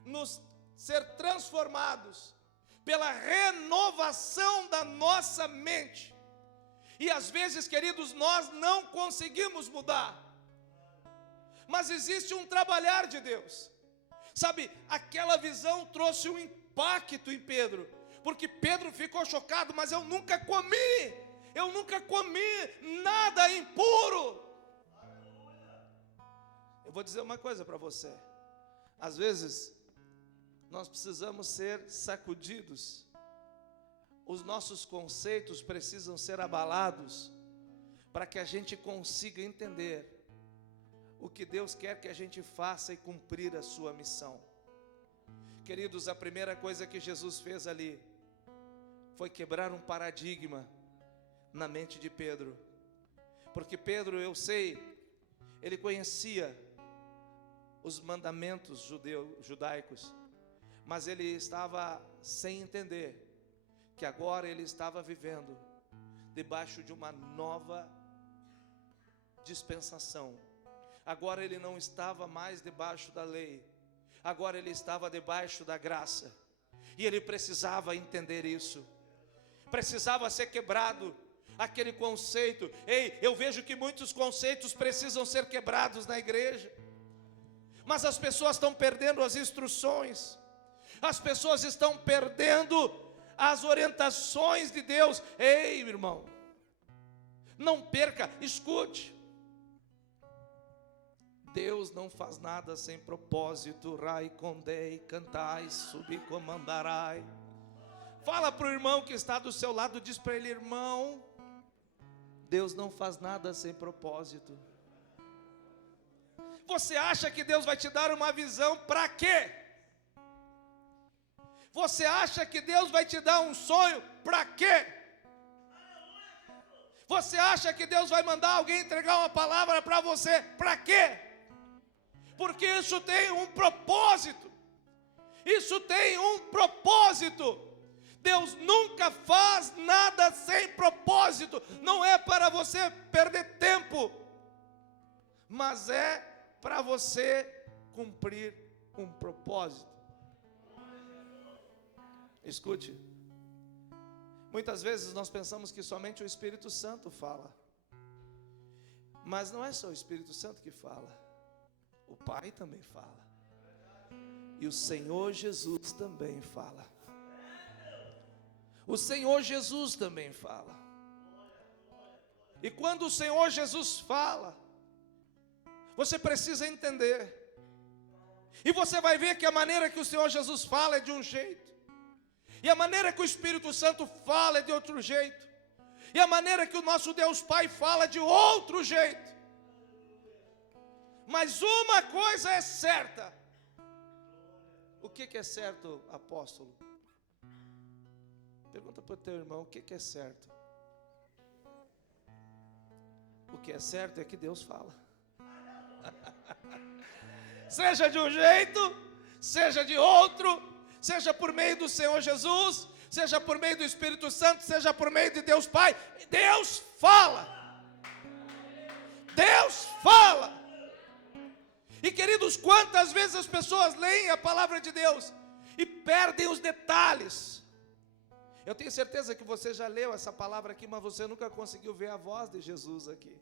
nos ser transformados pela renovação da nossa mente. E às vezes, queridos, nós não conseguimos mudar, mas existe um trabalhar de Deus. Sabe, aquela visão trouxe um impacto em Pedro, porque Pedro ficou chocado, mas eu nunca comi nada impuro. Eu vou dizer uma coisa para você, às vezes, nós precisamos ser sacudidos, os nossos conceitos precisam ser abalados, para que a gente consiga entender o que Deus quer que a gente faça e cumprir a sua missão. Queridos, a primeira coisa que Jesus fez ali, foi quebrar um paradigma na mente de Pedro, porque Pedro, eu sei, ele conhecia os mandamentos judaicos, mas ele estava sem entender, que agora ele estava vivendo, debaixo de uma nova dispensação. Agora ele não estava mais debaixo da lei, agora ele estava debaixo da graça, e ele precisava entender isso, precisava ser quebrado aquele conceito. Ei, eu vejo que muitos conceitos precisam ser quebrados na igreja, mas as pessoas estão perdendo as instruções, as pessoas estão perdendo as orientações de Deus. Ei, irmão, não perca, escute, Deus não faz nada sem propósito. Rai condei, cantai, subcomandarai. Fala para o irmão que está do seu lado, diz para ele: irmão, Deus não faz nada sem propósito. Você acha que Deus vai te dar uma visão para quê? Você acha que Deus vai te dar um sonho para quê? Você acha que Deus vai mandar alguém entregar uma palavra para você para quê? Porque isso tem um propósito. Isso tem um propósito. Deus nunca faz nada sem propósito. Não é para você perder tempo, mas é para você cumprir um propósito. Escute, muitas vezes nós pensamos que somente o Espírito Santo fala, mas não é só o Espírito Santo que fala, o Pai também fala, e o Senhor Jesus também fala. O Senhor Jesus também fala. E quando o Senhor Jesus fala, você precisa entender, e você vai ver que a maneira que o Senhor Jesus fala é de um jeito, e a maneira que o Espírito Santo fala é de outro jeito, e a maneira que o nosso Deus Pai fala é de outro jeito. Mas uma coisa é certa. O que é certo, apóstolo? Pergunta para o teu irmão, o que é certo? O que é certo é que Deus fala. Seja de um jeito, seja de outro, seja por meio do Senhor Jesus, seja por meio do Espírito Santo, seja por meio de Deus Pai, Deus fala. Deus fala. E queridos, quantas vezes as pessoas leem a palavra de Deus e perdem os detalhes. Eu tenho certeza que você já leu essa palavra aqui, mas você nunca conseguiu ver a voz de Jesus aqui.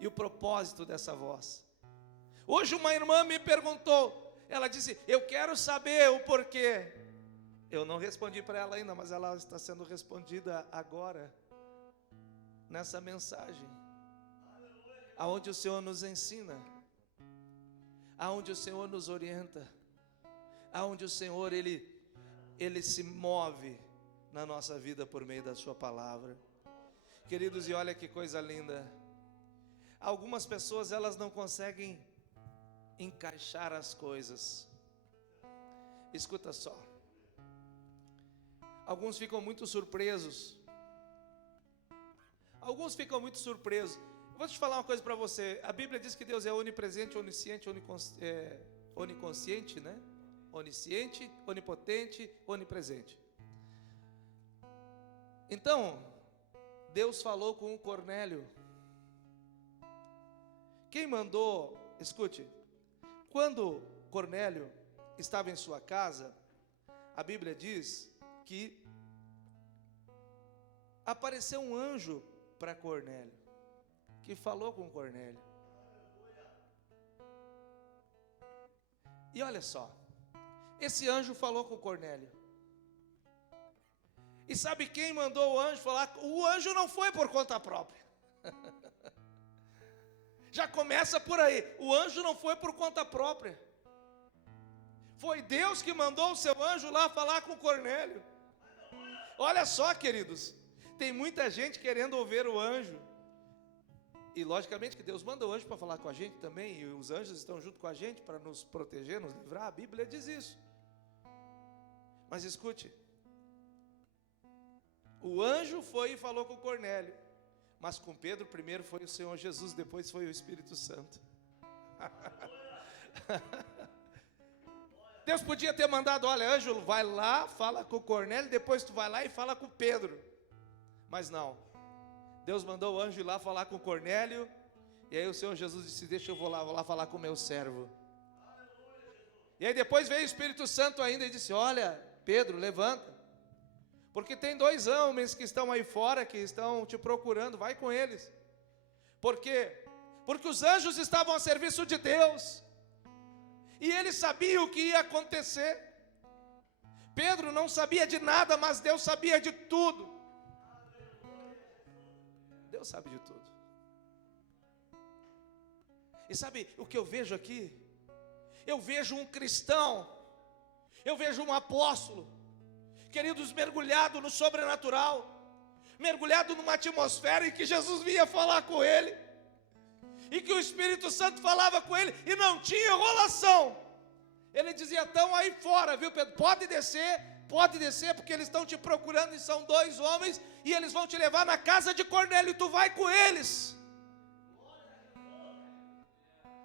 E o propósito dessa voz. Hoje uma irmã me perguntou, ela disse: eu quero saber o porquê. Eu não respondi para ela ainda, mas ela está sendo respondida agora, nessa mensagem, aonde o Senhor nos ensina, aonde o Senhor nos orienta, aonde o Senhor Ele se move na nossa vida por meio da sua palavra. Queridos, e olha que coisa linda, algumas pessoas elas não conseguem encaixar as coisas. Escuta só, alguns ficam muito surpresos. Vou te falar uma coisa para você. A Bíblia diz que Deus é onipresente, onisciente, oniconsciente, né? Onisciente, onipotente, onipresente. Então, Deus falou com o Cornélio. Quem mandou, escute, quando Cornélio estava em sua casa, a Bíblia diz que apareceu um anjo para Cornélio, que falou com Cornélio. E olha só, esse anjo falou com Cornélio. E sabe quem mandou o anjo falar? O anjo não foi por conta própria. Já começa por aí. O anjo não foi por conta própria. Foi Deus que mandou o seu anjo lá falar com Cornélio. Olha só, queridos, tem muita gente querendo ouvir o anjo. E logicamente que Deus manda o anjo para falar com a gente também. E os anjos estão junto com a gente para nos proteger, nos livrar. A Bíblia diz isso. Mas escute. O anjo foi e falou com Cornélio. Mas com Pedro primeiro foi o Senhor Jesus, depois foi o Espírito Santo. Deus podia ter mandado, olha, Ângelo, vai lá, fala com Cornélio, depois tu vai lá e fala com Pedro. Mas não. Deus mandou o anjo ir lá falar com Cornélio, e aí o Senhor Jesus disse, deixa eu vou lá falar com o meu servo. E aí depois veio o Espírito Santo ainda e disse, olha, Pedro, levanta. Porque tem 2 homens que estão aí fora, que estão te procurando, vai com eles. Por quê? Porque os anjos estavam a serviço de Deus. E eles sabiam o que ia acontecer. Pedro não sabia de nada, mas Deus sabia de tudo. Deus sabe de tudo. E sabe o que eu vejo aqui? Eu vejo um cristão, eu vejo um apóstolo, queridos, mergulhado no sobrenatural, mergulhado numa atmosfera em que Jesus vinha falar com ele, e que o Espírito Santo falava com ele, e não tinha enrolação. Ele dizia, estão aí fora, viu Pedro, pode descer, porque eles estão te procurando, e são 2 homens, e eles vão te levar na casa de Cornélio, e tu vai com eles.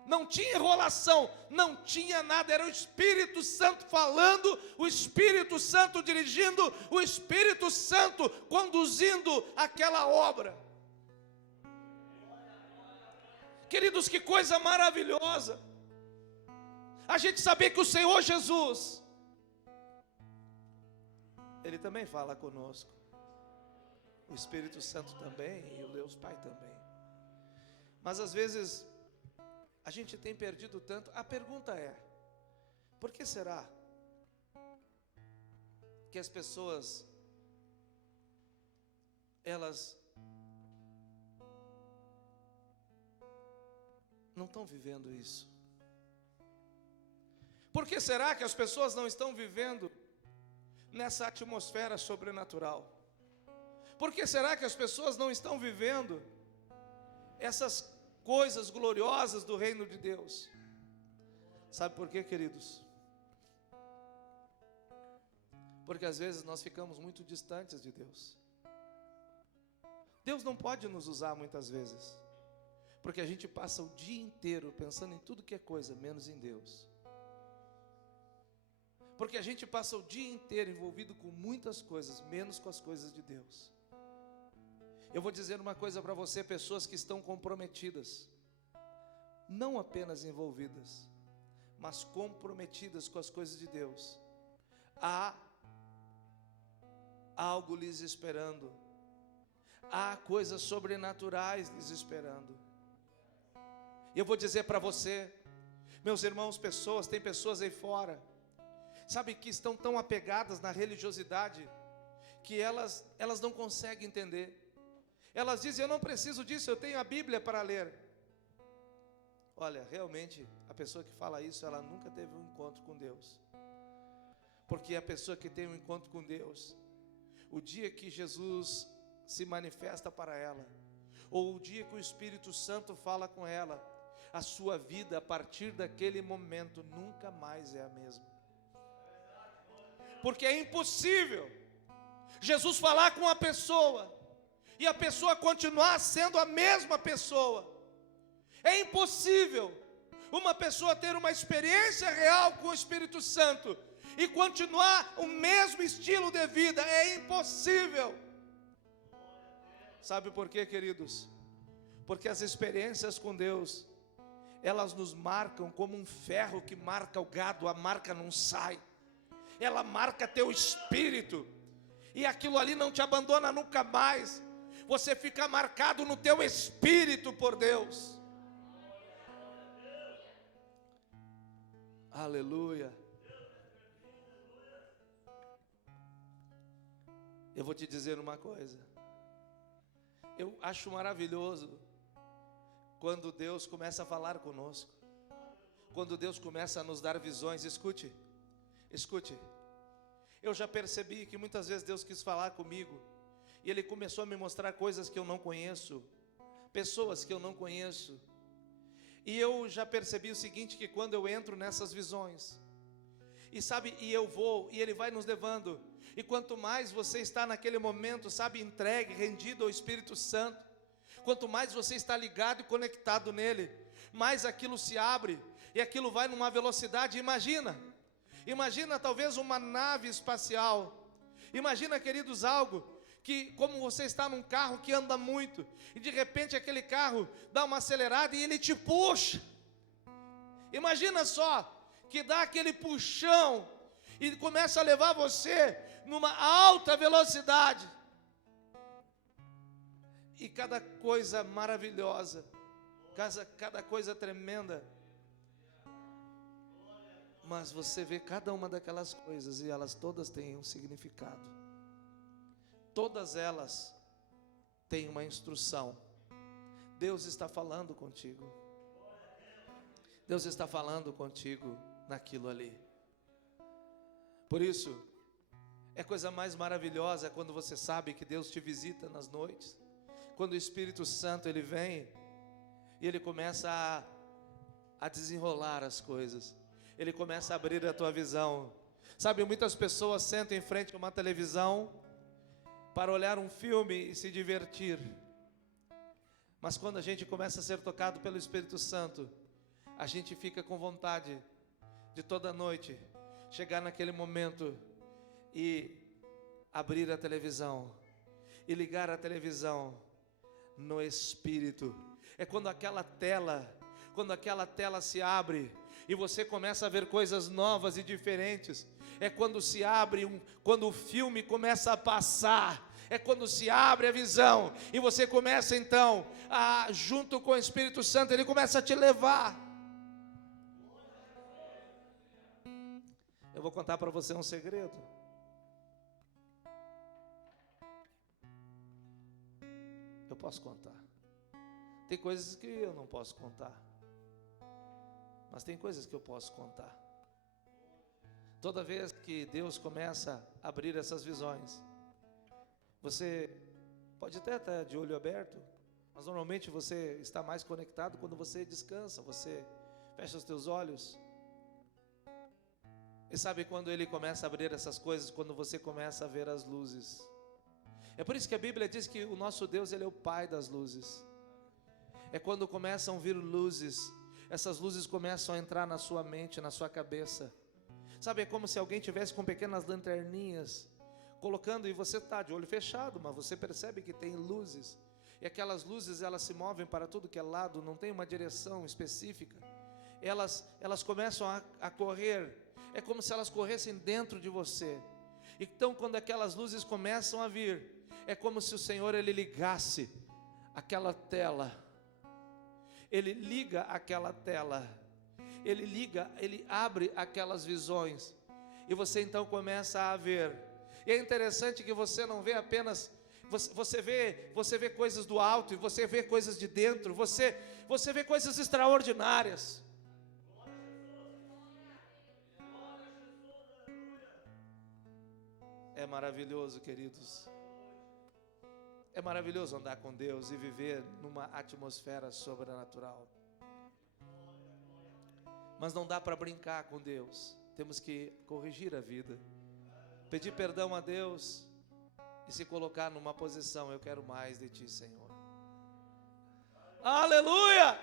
Não tinha enrolação, não tinha nada, era o Espírito Santo falando, o Espírito Santo dirigindo, o Espírito Santo conduzindo aquela obra. Queridos, que coisa maravilhosa, a gente saber que o Senhor Jesus, Ele também fala conosco, o Espírito Santo também, e o Deus Pai também. Mas às vezes a gente tem perdido tanto. A pergunta é, por que será que as pessoas, elas não estão vivendo isso? Por que será que as pessoas não estão vivendo nessa atmosfera sobrenatural? Por que será que as pessoas não estão vivendo essas coisas gloriosas do reino de Deus? Sabe por quê, queridos? Porque às vezes nós ficamos muito distantes de Deus. Deus não pode nos usar muitas vezes, porque a gente passa o dia inteiro pensando em tudo que é coisa, menos em Deus. Porque a gente passa o dia inteiro envolvido com muitas coisas, menos com as coisas de Deus. Eu vou dizer uma coisa para você, pessoas que estão comprometidas, não apenas envolvidas, mas comprometidas com as coisas de Deus. Há algo lhes esperando, há coisas sobrenaturais lhes esperando. E eu vou dizer para você, meus irmãos, tem pessoas aí fora, sabe, que estão tão apegadas na religiosidade, que elas não conseguem entender. Elas dizem, eu não preciso disso, eu tenho a Bíblia para ler. Olha, realmente, a pessoa que fala isso, ela nunca teve um encontro com Deus. Porque a pessoa que tem um encontro com Deus, o dia que Jesus se manifesta para ela, ou o dia que o Espírito Santo fala com ela, a sua vida, a partir daquele momento, nunca mais é a mesma. Porque é impossível Jesus falar com uma pessoa e a pessoa continuar sendo a mesma pessoa. É impossível uma pessoa ter uma experiência real com o Espírito Santo e continuar o mesmo estilo de vida. É impossível. Sabe por quê, queridos? Porque as experiências com Deus, elas nos marcam como um ferro que marca o gado, a marca não sai. ela marca teu espírito, e aquilo ali não te abandona nunca mais. Você fica marcado no teu espírito por Deus. Aleluia. Eu vou te dizer uma coisa. Eu acho maravilhoso quando Deus começa a falar conosco, quando Deus começa a nos dar visões. Escute, escute. Eu já percebi que muitas vezes Deus quis falar comigo, e Ele começou a me mostrar coisas que eu não conheço, pessoas que eu não conheço. E eu já percebi o seguinte, que quando eu entro nessas visões, e sabe, e eu vou, e Ele vai nos levando, e quanto mais você está naquele momento, sabe, entregue, rendido ao Espírito Santo, quanto mais você está ligado e conectado nele, mais aquilo se abre, e aquilo vai numa velocidade. Imagina talvez uma nave espacial. Imagina, queridos, algo que, como você está num carro que anda muito, e de repente aquele carro dá uma acelerada e ele te puxa. Imagina só, que dá aquele puxão e começa a levar você numa alta velocidade. E cada coisa maravilhosa, cada coisa tremenda. Mas você vê cada uma daquelas coisas e elas todas têm um significado. Todas elas têm uma instrução. Deus está falando contigo. Deus está falando contigo naquilo ali. Por isso, é coisa mais maravilhosa quando você sabe que Deus te visita nas noites. Quando o Espírito Santo ele vem e ele começa a desenrolar as coisas. Ele começa a abrir a tua visão. Sabe, muitas pessoas sentam em frente a uma televisão para olhar um filme e se divertir. Mas quando a gente começa a ser tocado pelo Espírito Santo, a gente fica com vontade de toda noite chegar naquele momento e abrir a televisão e ligar a televisão no Espírito. É quando aquela tela se abre e você começa a ver coisas novas e diferentes. É quando se abre, quando o filme começa a passar. É quando se abre a visão e você começa então, junto com o Espírito Santo, ele começa a te levar. Eu vou contar para você um segredo. Eu posso contar. Tem coisas que eu não posso contar, mas tem coisas que eu posso contar. Toda vez que Deus começa a abrir essas visões, você pode até estar de olho aberto, mas normalmente você está mais conectado quando você descansa, você fecha os teus olhos. E sabe quando Ele começa a abrir essas coisas? Quando você começa a ver as luzes. É por isso que a Bíblia diz que o nosso Deus, Ele é o Pai das luzes. É quando começam a vir luzes, essas luzes começam a entrar na sua mente, na sua cabeça. Sabe, é como se alguém tivesse com pequenas lanterninhas, colocando, e você está de olho fechado, mas você percebe que tem luzes. E aquelas luzes, elas se movem para tudo que é lado, não tem uma direção específica. Elas começam a correr, é como se elas corressem dentro de você. Então, quando aquelas luzes começam a vir, é como se o Senhor, Ele ligasse aquela tela. Ele liga aquela tela. Ele abre aquelas visões. E você então começa a ver. E é interessante que você não vê apenas, você vê coisas do alto, e você vê coisas de dentro, você vê coisas extraordinárias. É maravilhoso, queridos. É maravilhoso andar com Deus e viver numa atmosfera sobrenatural. Mas não dá para brincar com Deus. Temos que corrigir a vida, pedir perdão a Deus e se colocar numa posição: eu quero mais de Ti, Senhor. Aleluia!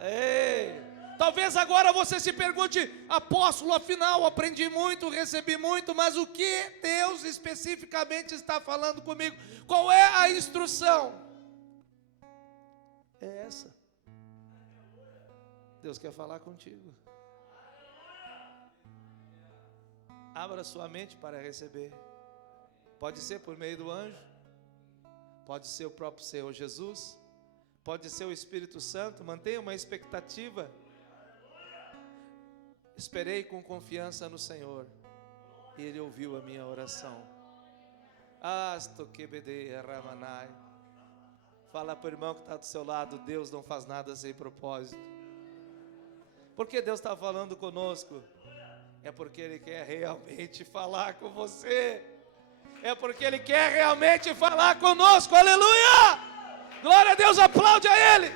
Ei! Talvez agora você se pergunte: apóstolo, afinal aprendi muito, recebi muito, mas o que Deus especificamente está falando comigo? Qual é a instrução? É essa. Deus quer falar contigo. Abra sua mente para receber. Pode ser por meio do anjo, pode ser o próprio Senhor Jesus, pode ser o Espírito Santo. Mantenha uma expectativa. Esperei com confiança no Senhor e Ele ouviu a minha oração. Fala para o irmão que está do seu lado: Deus não faz nada sem propósito. Por que Deus está falando conosco? É porque Ele quer realmente falar com você. É porque Ele quer realmente falar conosco. Aleluia! Glória a Deus, aplaude a Ele.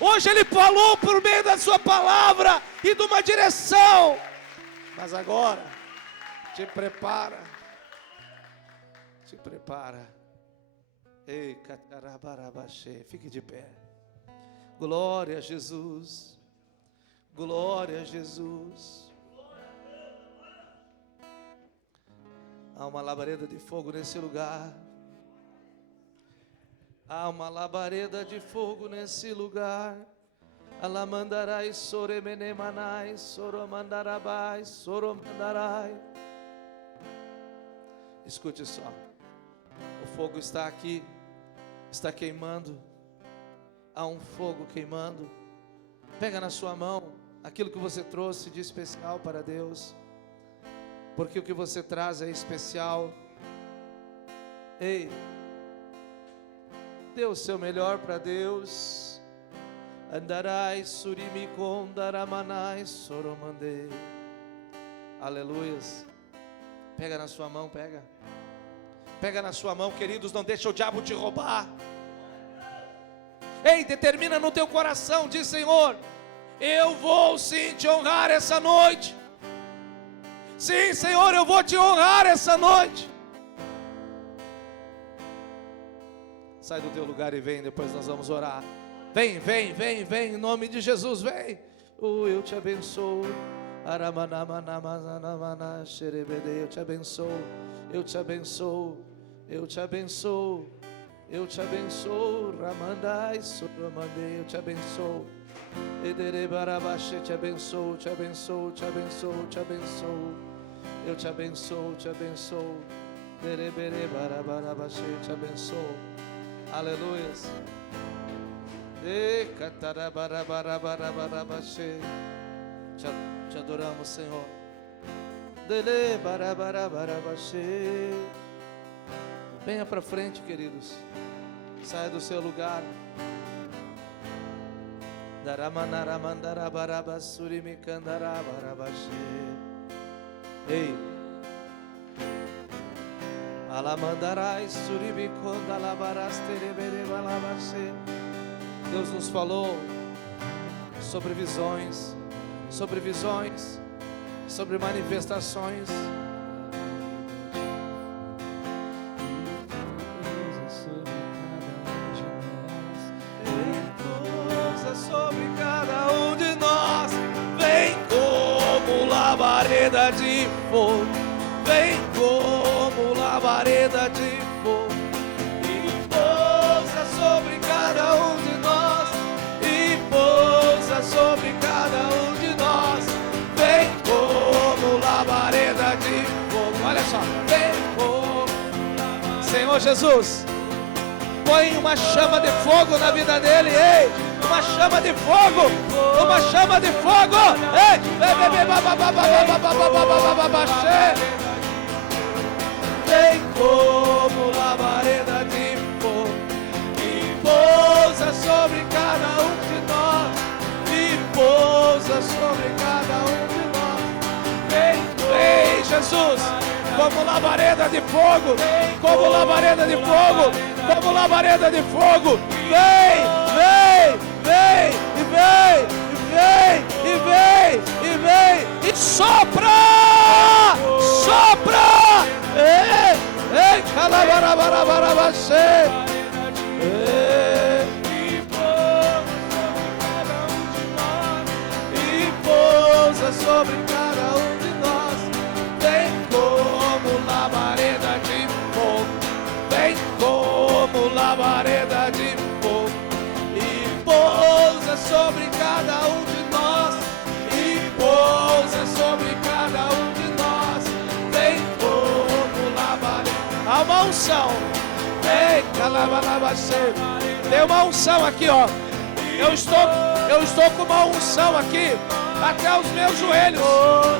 Hoje Ele falou por meio da sua palavra e de uma direção. Mas agora, te prepara. Te prepara. Ei, catarabarabaxê, fique de pé. Glória a Jesus. Glória a Jesus. Há uma labareda de fogo nesse lugar. Há uma labareda de fogo nesse lugar. Alamandarai, soremenemanai, soromandarabai, soromandarai. Escute só. O fogo está aqui. Está queimando. Há um fogo queimando. Pega na sua mão aquilo que você trouxe de especial para Deus. Porque o que você traz é especial. Ei, dê o seu melhor para Deus. Andarai surimikondaramanai soromandei. Aleluias. Pega na sua mão, pega. Pega na sua mão, queridos, não deixa o diabo te roubar. Ei, determina no teu coração, diz: Senhor, eu vou sim te honrar essa noite. Sim, Senhor, eu vou te honrar essa noite. Sai do teu lugar e vem, depois nós vamos orar. Vem, vem, vem, vem, em nome de Jesus, vem. Eu te abençoo. Eu te abençoo. Eu te abençoo. Eu te abençoo. Eu te abençoo. Ramandai, Soramandei, eu te abençoo. Ederebarabaxê, te abençoo, te abençoo, te abençoo, te abençoo. Eu te abençoo, te abençoo. Dereberebarabaxê, te abençoo. Aleluias. Catarabarabarabarabaxê. Te adoramos, Senhor. Derebarabarabarabaxê. Venha para frente, queridos. Saia do seu lugar. Ei, alamandarai suribicondalabaras. Deus nos falou sobre visões, sobre manifestações. Sobre cada um de nós, vem como labareda de fogo, vem como labareda de fogo, e pousa sobre cada um de nós, e pousa sobre cada um de nós, vem como labareda de fogo. Olha só, vem como Senhor Jesus, põe uma chama de fogo na vida dele, ei! Uma chama de fogo, uma chama de fogo. Ei, vem como labareda de fogo e pousa sobre cada um de nós, e pousa sobre cada um de nós. Vem, Jesus, como labareda de fogo, como labareda de fogo, como labareda de fogo. Vem, vem. Vem, e vem, e vem, e vem, e vem, e sopra, sopra, ei, calabarabarabarabaxê, e pousa sobre cada um de nós, vem como labareda de fogo, vem como labareda de fogo. Pousa sobre cada um de nós, e pousa sobre cada um de nós, unção. Ei, calabalabaxê. Tem uma unção aqui, ó. Eu estou com uma unção aqui até os meus joelhos.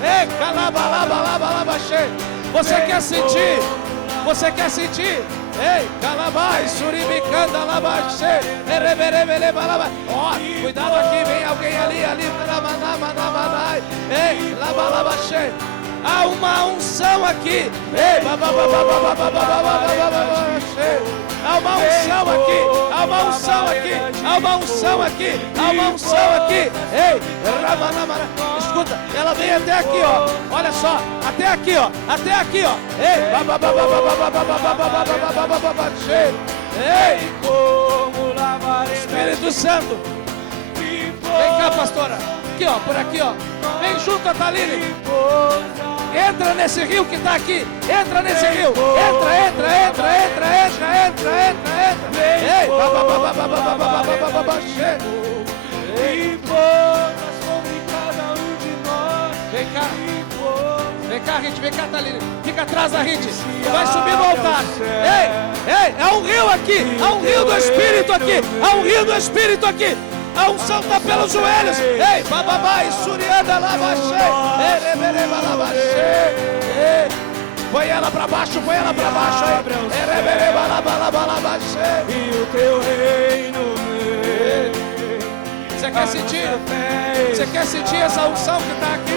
Ei, calabalabaxê. Você quer sentir? Você quer sentir? Ei, calabai, suribicanda, labaxê, ereberebelebalaba. Ó, cuidado aqui, vem alguém ali, manamanai. Ei, labalabaxê. Há uma unção aqui. Ei, há uma unção aqui. Há uma unção aqui. Há uma unção aqui. Há uma unção aqui. Ei, ramanamana. Escuta, ela vem até aqui, ó. Olha só, até aqui, ó. Até aqui, ó. Ei, ei, Espírito Santo. Vem cá, pastora. Aqui, ó, por aqui, ó. Vem junto a Thaline. Entra nesse rio que está aqui. Entra nesse rio. Entra. Ei, vem cá, Rite, vem cá, Thaline. Fica atrás da Rite. Vai subir no altar. Ei, há um rio aqui. Há um rio do Espírito aqui. Há um rio do Espírito aqui. A unção está pelos joelhos. Ei, bababai, surianda, labaxê. Erebereba, labaxê. Põe ela para baixo, põe ela para baixo. Erebereba, labaxê. E o teu reino vem. Você quer sentir? Você quer sentir essa unção que está aqui?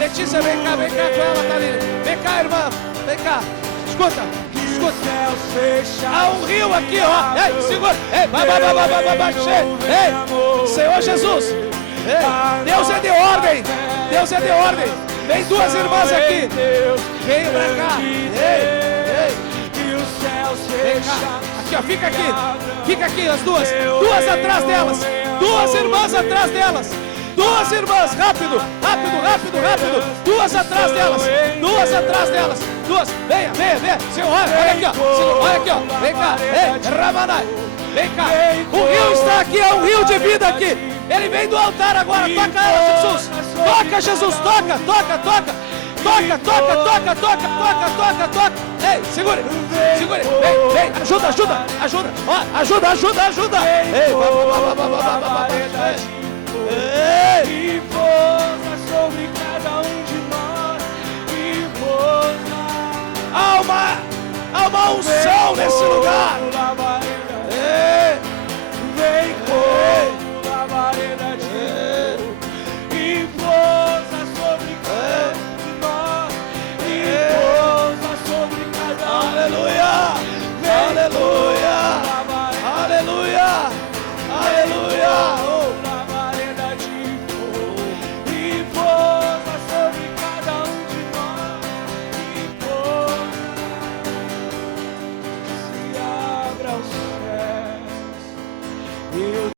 Letícia, vem cá com ela, Thaline. Vem cá, irmã. Vem cá. Escuta. Há um rio aqui, ó. Ei, segura. Ei, ei, Senhor Jesus. Ei, Deus é de ordem. Deus é de ordem. Vem duas irmãs aqui. Vem pra cá. Ei. Vem cá. Aqui, ó. Fica aqui as duas. Duas atrás delas. Duas irmãs atrás delas. Duas irmãs, rápido. Duas atrás delas. Duas. Venha. Senhor, olha aqui, ó. Vem cá. Ei, Ramanai. Vem cá. O rio está aqui, é um rio de vida aqui. Ele vem do altar agora. Toca ela, Jesus. Toca, Jesus. Toca. Toca. Ei, segure. Vem. Ajuda. Ó, ajuda. Ei,